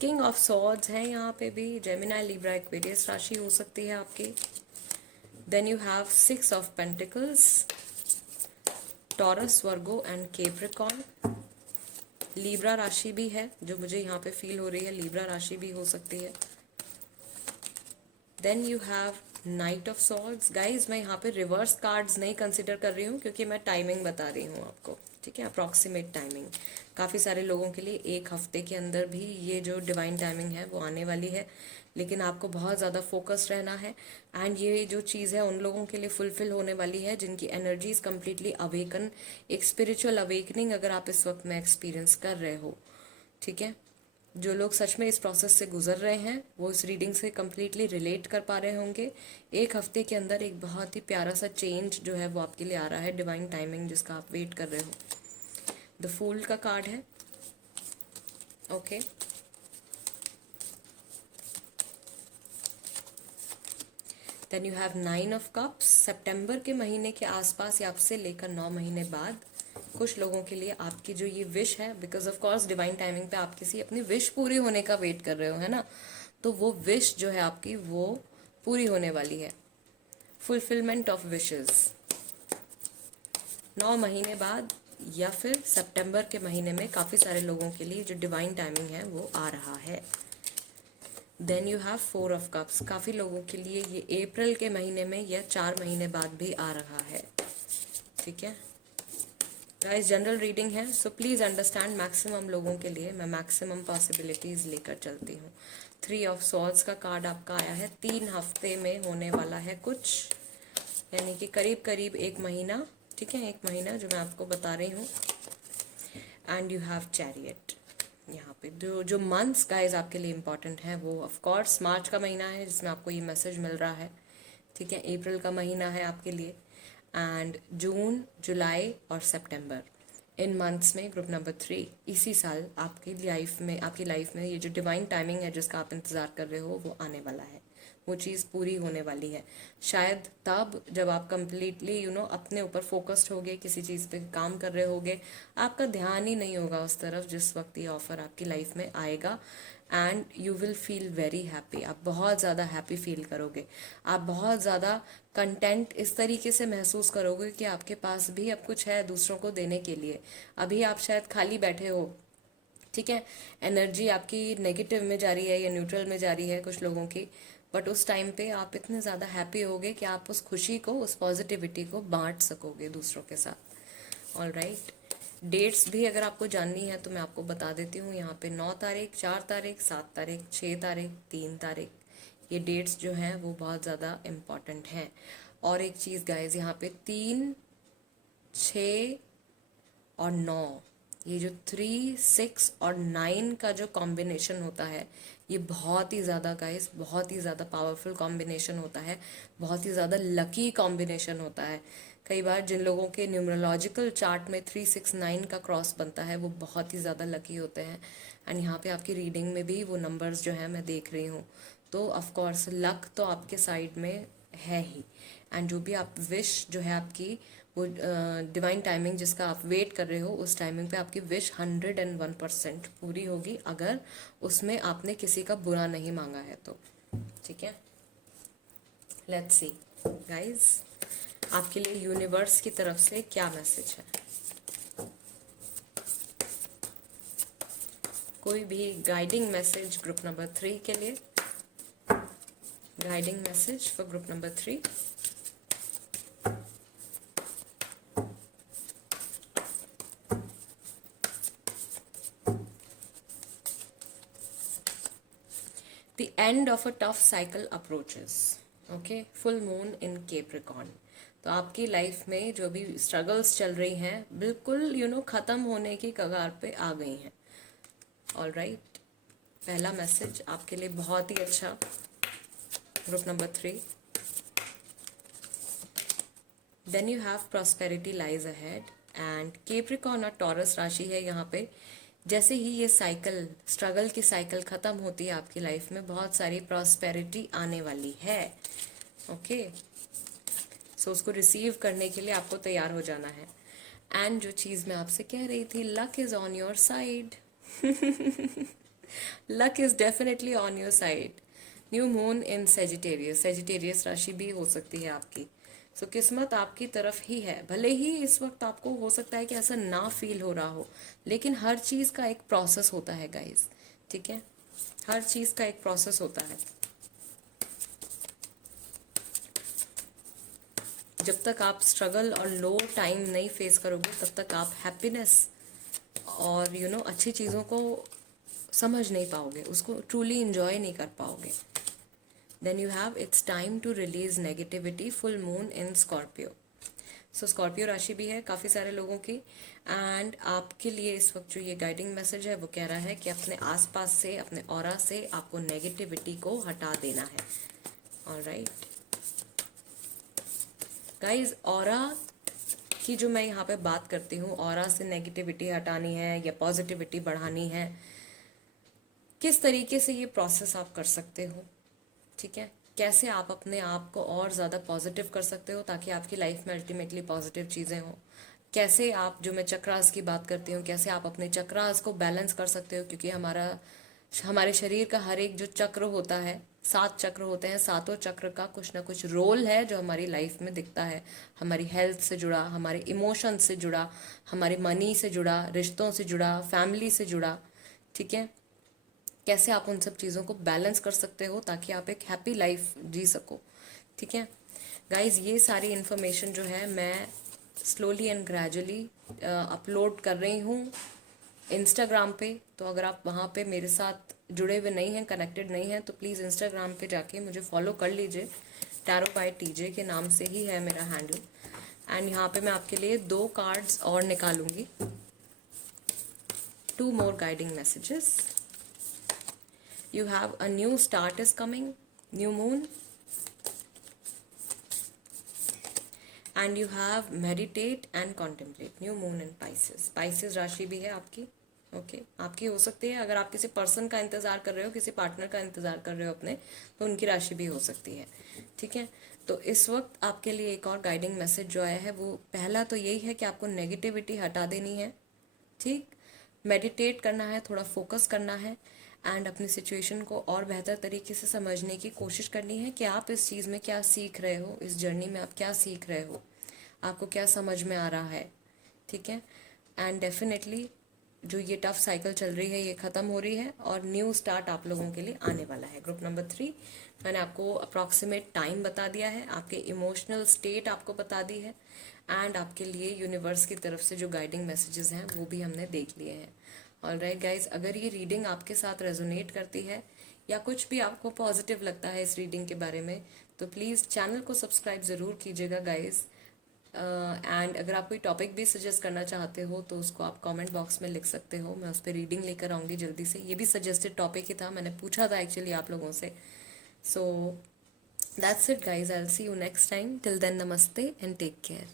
किंग ऑफ सॉर्ड्स है यहाँ पे भी, जेमिनाई, लिब्रा, एक्वेरियस राशि हो सकती है आपकी। Then you have 6 of pentacles, Taurus, Virgo and Capricorn. Libra राशि भी है जो मुझे यहाँ पे फील हो रही है, लिब्रा राशि भी हो सकती है। Then you have knight of swords. Guys मैं यहाँ पे रिवर्स कार्ड्स नहीं कंसिडर कर रही हूँ क्योंकि मैं टाइमिंग बता रही हूँ आपको। ठीक है, अप्रॉक्सीमेट टाइमिंग। काफ़ी सारे लोगों के लिए 1 हफ्ते के अंदर भी ये जो डिवाइन टाइमिंग है वो आने वाली है, लेकिन आपको बहुत ज़्यादा फोकस रहना है। एंड ये जो चीज़ है उन लोगों के लिए फुलफिल होने वाली है जिनकी एनर्जीज कम्प्लीटली अवेकन, एक स्पिरिचुअल अवेकनिंग अगर आप इस वक्त में एक्सपीरियंस कर रहे हो। ठीक है, जो लोग सच में इस प्रोसेस से गुजर रहे हैं वो इस रीडिंग से कम्प्लीटली रिलेट कर पा रहे होंगे। 1 हफ्ते के अंदर एक बहुत ही प्यारा सा चेंज जो है वो आपके लिए आ रहा है, डिवाइन टाइमिंग जिसका आप वेट कर रहे हो। द फूल का कार्ड है। Okay, then you have 9 of cups. सितंबर के महीने के आसपास या आपसे लेकर 9 महीने बाद कुछ लोगों के लिए आपकी जो ये विश है, because of course divine timing पे आप किसी अपनी विश पूरी होने का वेट कर रहे हो, है ना, तो वो विश जो है आपकी वो पूरी होने वाली है। फुलफिलमेंट ऑफ विशेस 9 महीने बाद या फिर सितंबर के महीने में काफ़ी सारे लोगों के लिए जो डिवाइन टाइमिंग है वो आ रहा है। Then you have 4 of cups. काफ़ी लोगों के लिए ये अप्रैल के महीने में या 4 महीने बाद भी आ रहा है। ठीक है गाइस, जनरल रीडिंग है, सो प्लीज़ अंडरस्टैंड मैक्सिमम लोगों के लिए मैं मैक्सिमम पॉसिबिलिटीज़ लेकर चलती हूँ। 3 ऑफ सॉर्ड्स का कार्ड आपका आया है। 3 हफ्ते में होने वाला है कुछ, यानी कि करीब करीब 1 महीना। ठीक है, 1 महीना जो मैं आपको बता रही हूँ। And you have chariot. यहाँ पे जो मंथ्स गाइज आपके लिए इम्पॉर्टेंट हैं वो ऑफ कोर्स मार्च का महीना है जिसमें आपको ये मैसेज मिल रहा है। ठीक है, अप्रैल का महीना है आपके लिए, एंड जून, जुलाई और सितंबर, इन मंथ्स में ग्रुप नंबर 3 इसी साल आपकी लाइफ में ये जो डिवाइन टाइमिंग है जिसका आप इंतज़ार कर रहे हो वो आने वाला है, वो चीज़ पूरी होने वाली है। शायद तब जब आप कम्प्लीटली अपने ऊपर फोकस्ड होगे, किसी चीज़ पे काम कर रहे होगे, आपका ध्यान ही नहीं होगा उस तरफ जिस वक्त ये ऑफ़र आपकी लाइफ में आएगा। And you will feel very happy. आप बहुत ज़्यादा हैप्पी फील करोगे, आप बहुत ज़्यादा कंटेंट इस तरीके से महसूस करोगे कि आपके पास भी अब कुछ है दूसरों को देने के लिए। अभी आप शायद खाली बैठे हो, ठीक है, एनर्जी आपकी नेगेटिव में जा रही है या न्यूट्रल में जा रही है कुछ लोगों की, बट उस टाइम पे आप इतने ज़्यादा हैप्पी होगे कि आप उस खुशी को, उस पॉजिटिविटी को बांट सकोगे दूसरों के साथ। ऑल राइट, डेट्स भी अगर आपको जाननी है तो मैं आपको बता देती हूँ। यहाँ पे 9 तारीख, 4 तारीख, 7 तारीख, 6 तारीख, 3 तारीख, ये डेट्स जो हैं वो बहुत ज़्यादा इम्पॉर्टेंट हैं। और एक चीज़ गाइज, यहाँ पे 3, 6 और 9, ये जो 3, 6 और 9 का जो कॉम्बिनेशन होता है ये बहुत ही ज़्यादा गाइस, बहुत ही ज़्यादा पावरफुल कॉम्बिनेशन होता है, बहुत ही ज़्यादा लकी कॉम्बिनेशन होता है। कई बार जिन लोगों के न्यूमरोलॉजिकल चार्ट में 3, 6, 9 का क्रॉस बनता है वो बहुत ही ज़्यादा लकी होते हैं। एंड यहाँ पे आपकी रीडिंग में भी वो नंबर्स जो है मैं देख रही हूँ, तो ऑफकोर्स लक तो आपके साइड में है ही। एंड जो भी आप विश जो है आपकी, वो डिवाइन टाइमिंग जिसका आप वेट कर रहे हो, उस टाइमिंग पे आपकी विश 101% पूरी होगी, अगर उसमें आपने किसी का बुरा नहीं मांगा है तो। ठीक है, लेट्स सी गाइज आपके लिए यूनिवर्स की तरफ से क्या मैसेज है। कोई भी गाइडिंग मैसेज ग्रुप नंबर 3 के लिए, guiding message for group number 3। The end of a tough cycle approaches. Okay, full moon in Capricorn. तो आपकी लाइफ में जो भी स्ट्रगल्स चल रही हैं बिल्कुल ख़त्म होने की कगार पे आ गई हैं। ऑल राइट, पहला मैसेज आपके लिए बहुत ही अच्छा, group number 3। Then you have prosperity lies ahead and Capricorn और टॉरस राशि है यहाँ पे। जैसे ही ये साइकिल, स्ट्रगल की साइकिल ख़त्म होती है आपकी लाइफ में, बहुत सारी प्रॉस्पेरिटी आने वाली है। ओके, सो उसको रिसीव करने के लिए आपको तैयार हो जाना है। एंड जो चीज़ मैं आपसे कह रही थी, luck is on your side. Luck is definitely on your side. New moon in Sagittarius, Sagittarius राशि भी हो सकती है आपकी। सो किस्मत आपकी तरफ ही है। भले ही इस वक्त आपको हो सकता है कि ऐसा ना फील हो रहा हो, लेकिन हर चीज़ का एक प्रोसेस होता है गाइज। ठीक है, हर चीज़ का एक प्रोसेस होता है। जब तक आप स्ट्रगल और लो टाइम नहीं फेस करोगे, तब तक आप हैप्पीनेस और अच्छी चीज़ों को समझ नहीं पाओगे, उसको ट्रूली इंजॉय नहीं कर पाओगे। Then you have it's time to release negativity, full moon in Scorpio. So Scorpio राशि भी है काफ़ी सारे लोगों की। एंड आपके लिए इस वक्त जो ये गाइडिंग मैसेज है वो कह रहा है कि अपने आसपास से, अपने ऑरा से आपको नेगेटिविटी को हटा देना है। ऑलराइट गाइज, ऑरा की जो मैं यहाँ पे बात करती हूँ, ऑरा से नेगेटिविटी हटानी है या पॉजिटिविटी बढ़ानी है, किस तरीके से ये प्रोसेस आप कर सकते हो। ठीक है, कैसे आप अपने आप को और ज़्यादा पॉजिटिव कर सकते हो ताकि आपकी लाइफ में अल्टीमेटली पॉजिटिव चीज़ें हों। कैसे आप, जो मैं चक्रास की बात करती हूँ, कैसे आप अपने चक्रास को बैलेंस कर सकते हो, क्योंकि हमारे शरीर का हर एक जो चक्र होता है, 7 चक्र होते हैं, सातों चक्र का कुछ ना कुछ रोल है जो हमारी लाइफ में दिखता है। हमारी हेल्थ से जुड़ा, हमारे इमोशन से जुड़ा, हमारे मनी से जुड़ा, रिश्तों से जुड़ा, फैमिली से जुड़ा। ठीक है, कैसे आप उन सब चीज़ों को बैलेंस कर सकते हो ताकि आप एक हैप्पी लाइफ जी सको। ठीक है गाइज, ये सारी इन्फॉर्मेशन जो है मैं स्लोली एंड ग्रेजुअली अपलोड कर रही हूँ इंस्टाग्राम पे। तो अगर आप वहाँ पे मेरे साथ जुड़े हुए नहीं हैं, कनेक्टेड नहीं हैं, तो प्लीज़ इंस्टाग्राम पे जाके मुझे फॉलो कर लीजिए। टैरो बाय टीजे के नाम से ही है मेरा हैंडल। एंड यहाँ पे मैं आपके लिए 2 कार्ड्स और निकालूंगी, 2 more guiding messages. You have a new start is coming, new moon, and you have meditate and contemplate, new moon in Pisces. Pisces राशि भी है आपकी। ओके, आपकी हो सकती है, अगर आप किसी पर्सन का इंतज़ार कर रहे हो, किसी पार्टनर का इंतज़ार कर रहे हो अपने, तो उनकी राशि भी हो सकती है। ठीक है, तो इस वक्त आपके लिए एक और गाइडिंग मैसेज जो आया है, वो पहला तो यही है कि आपको नेगेटिविटी हटा देनी है। ठीक, मेडिटेट करना है, थोड़ा फोकस करना है, एंड अपनी सिचुएशन को और बेहतर तरीके से समझने की कोशिश करनी है कि आप इस चीज़ में क्या सीख रहे हो, इस जर्नी में आप क्या सीख रहे हो, आपको क्या समझ में आ रहा है। ठीक है, एंड डेफिनेटली जो ये टफ साइकिल चल रही है ये ख़त्म हो रही है और न्यू स्टार्ट आप लोगों के लिए आने वाला है। ग्रुप नंबर 3 मैंने आपको अप्रॉक्सीमेट टाइम बता दिया है, आपके इमोशनल स्टेट आपको बता दी है, एंड आपके लिए यूनिवर्स की तरफ से जो गाइडिंग मैसेजेस हैं वो भी हमने देख लिए हैं। ऑलराइट गाइज, अगर ये रीडिंग आपके साथ रेजोनेट करती है या कुछ भी आपको पॉजिटिव लगता है इस रीडिंग के बारे में, तो प्लीज़ चैनल को सब्सक्राइब ज़रूर कीजिएगा गाइज। एंड अगर आप कोई टॉपिक भी सजेस्ट करना चाहते हो तो उसको आप कमेंट बॉक्स में लिख सकते हो, मैं उस पर रीडिंग लेकर आऊँगी जल्दी से। ये भी सजेस्टेड टॉपिक ही था, मैंने पूछा था एक्चुअली आप लोगों से। So that's it guys, I will see you next time. Till then नमस्ते एंड टेक केयर।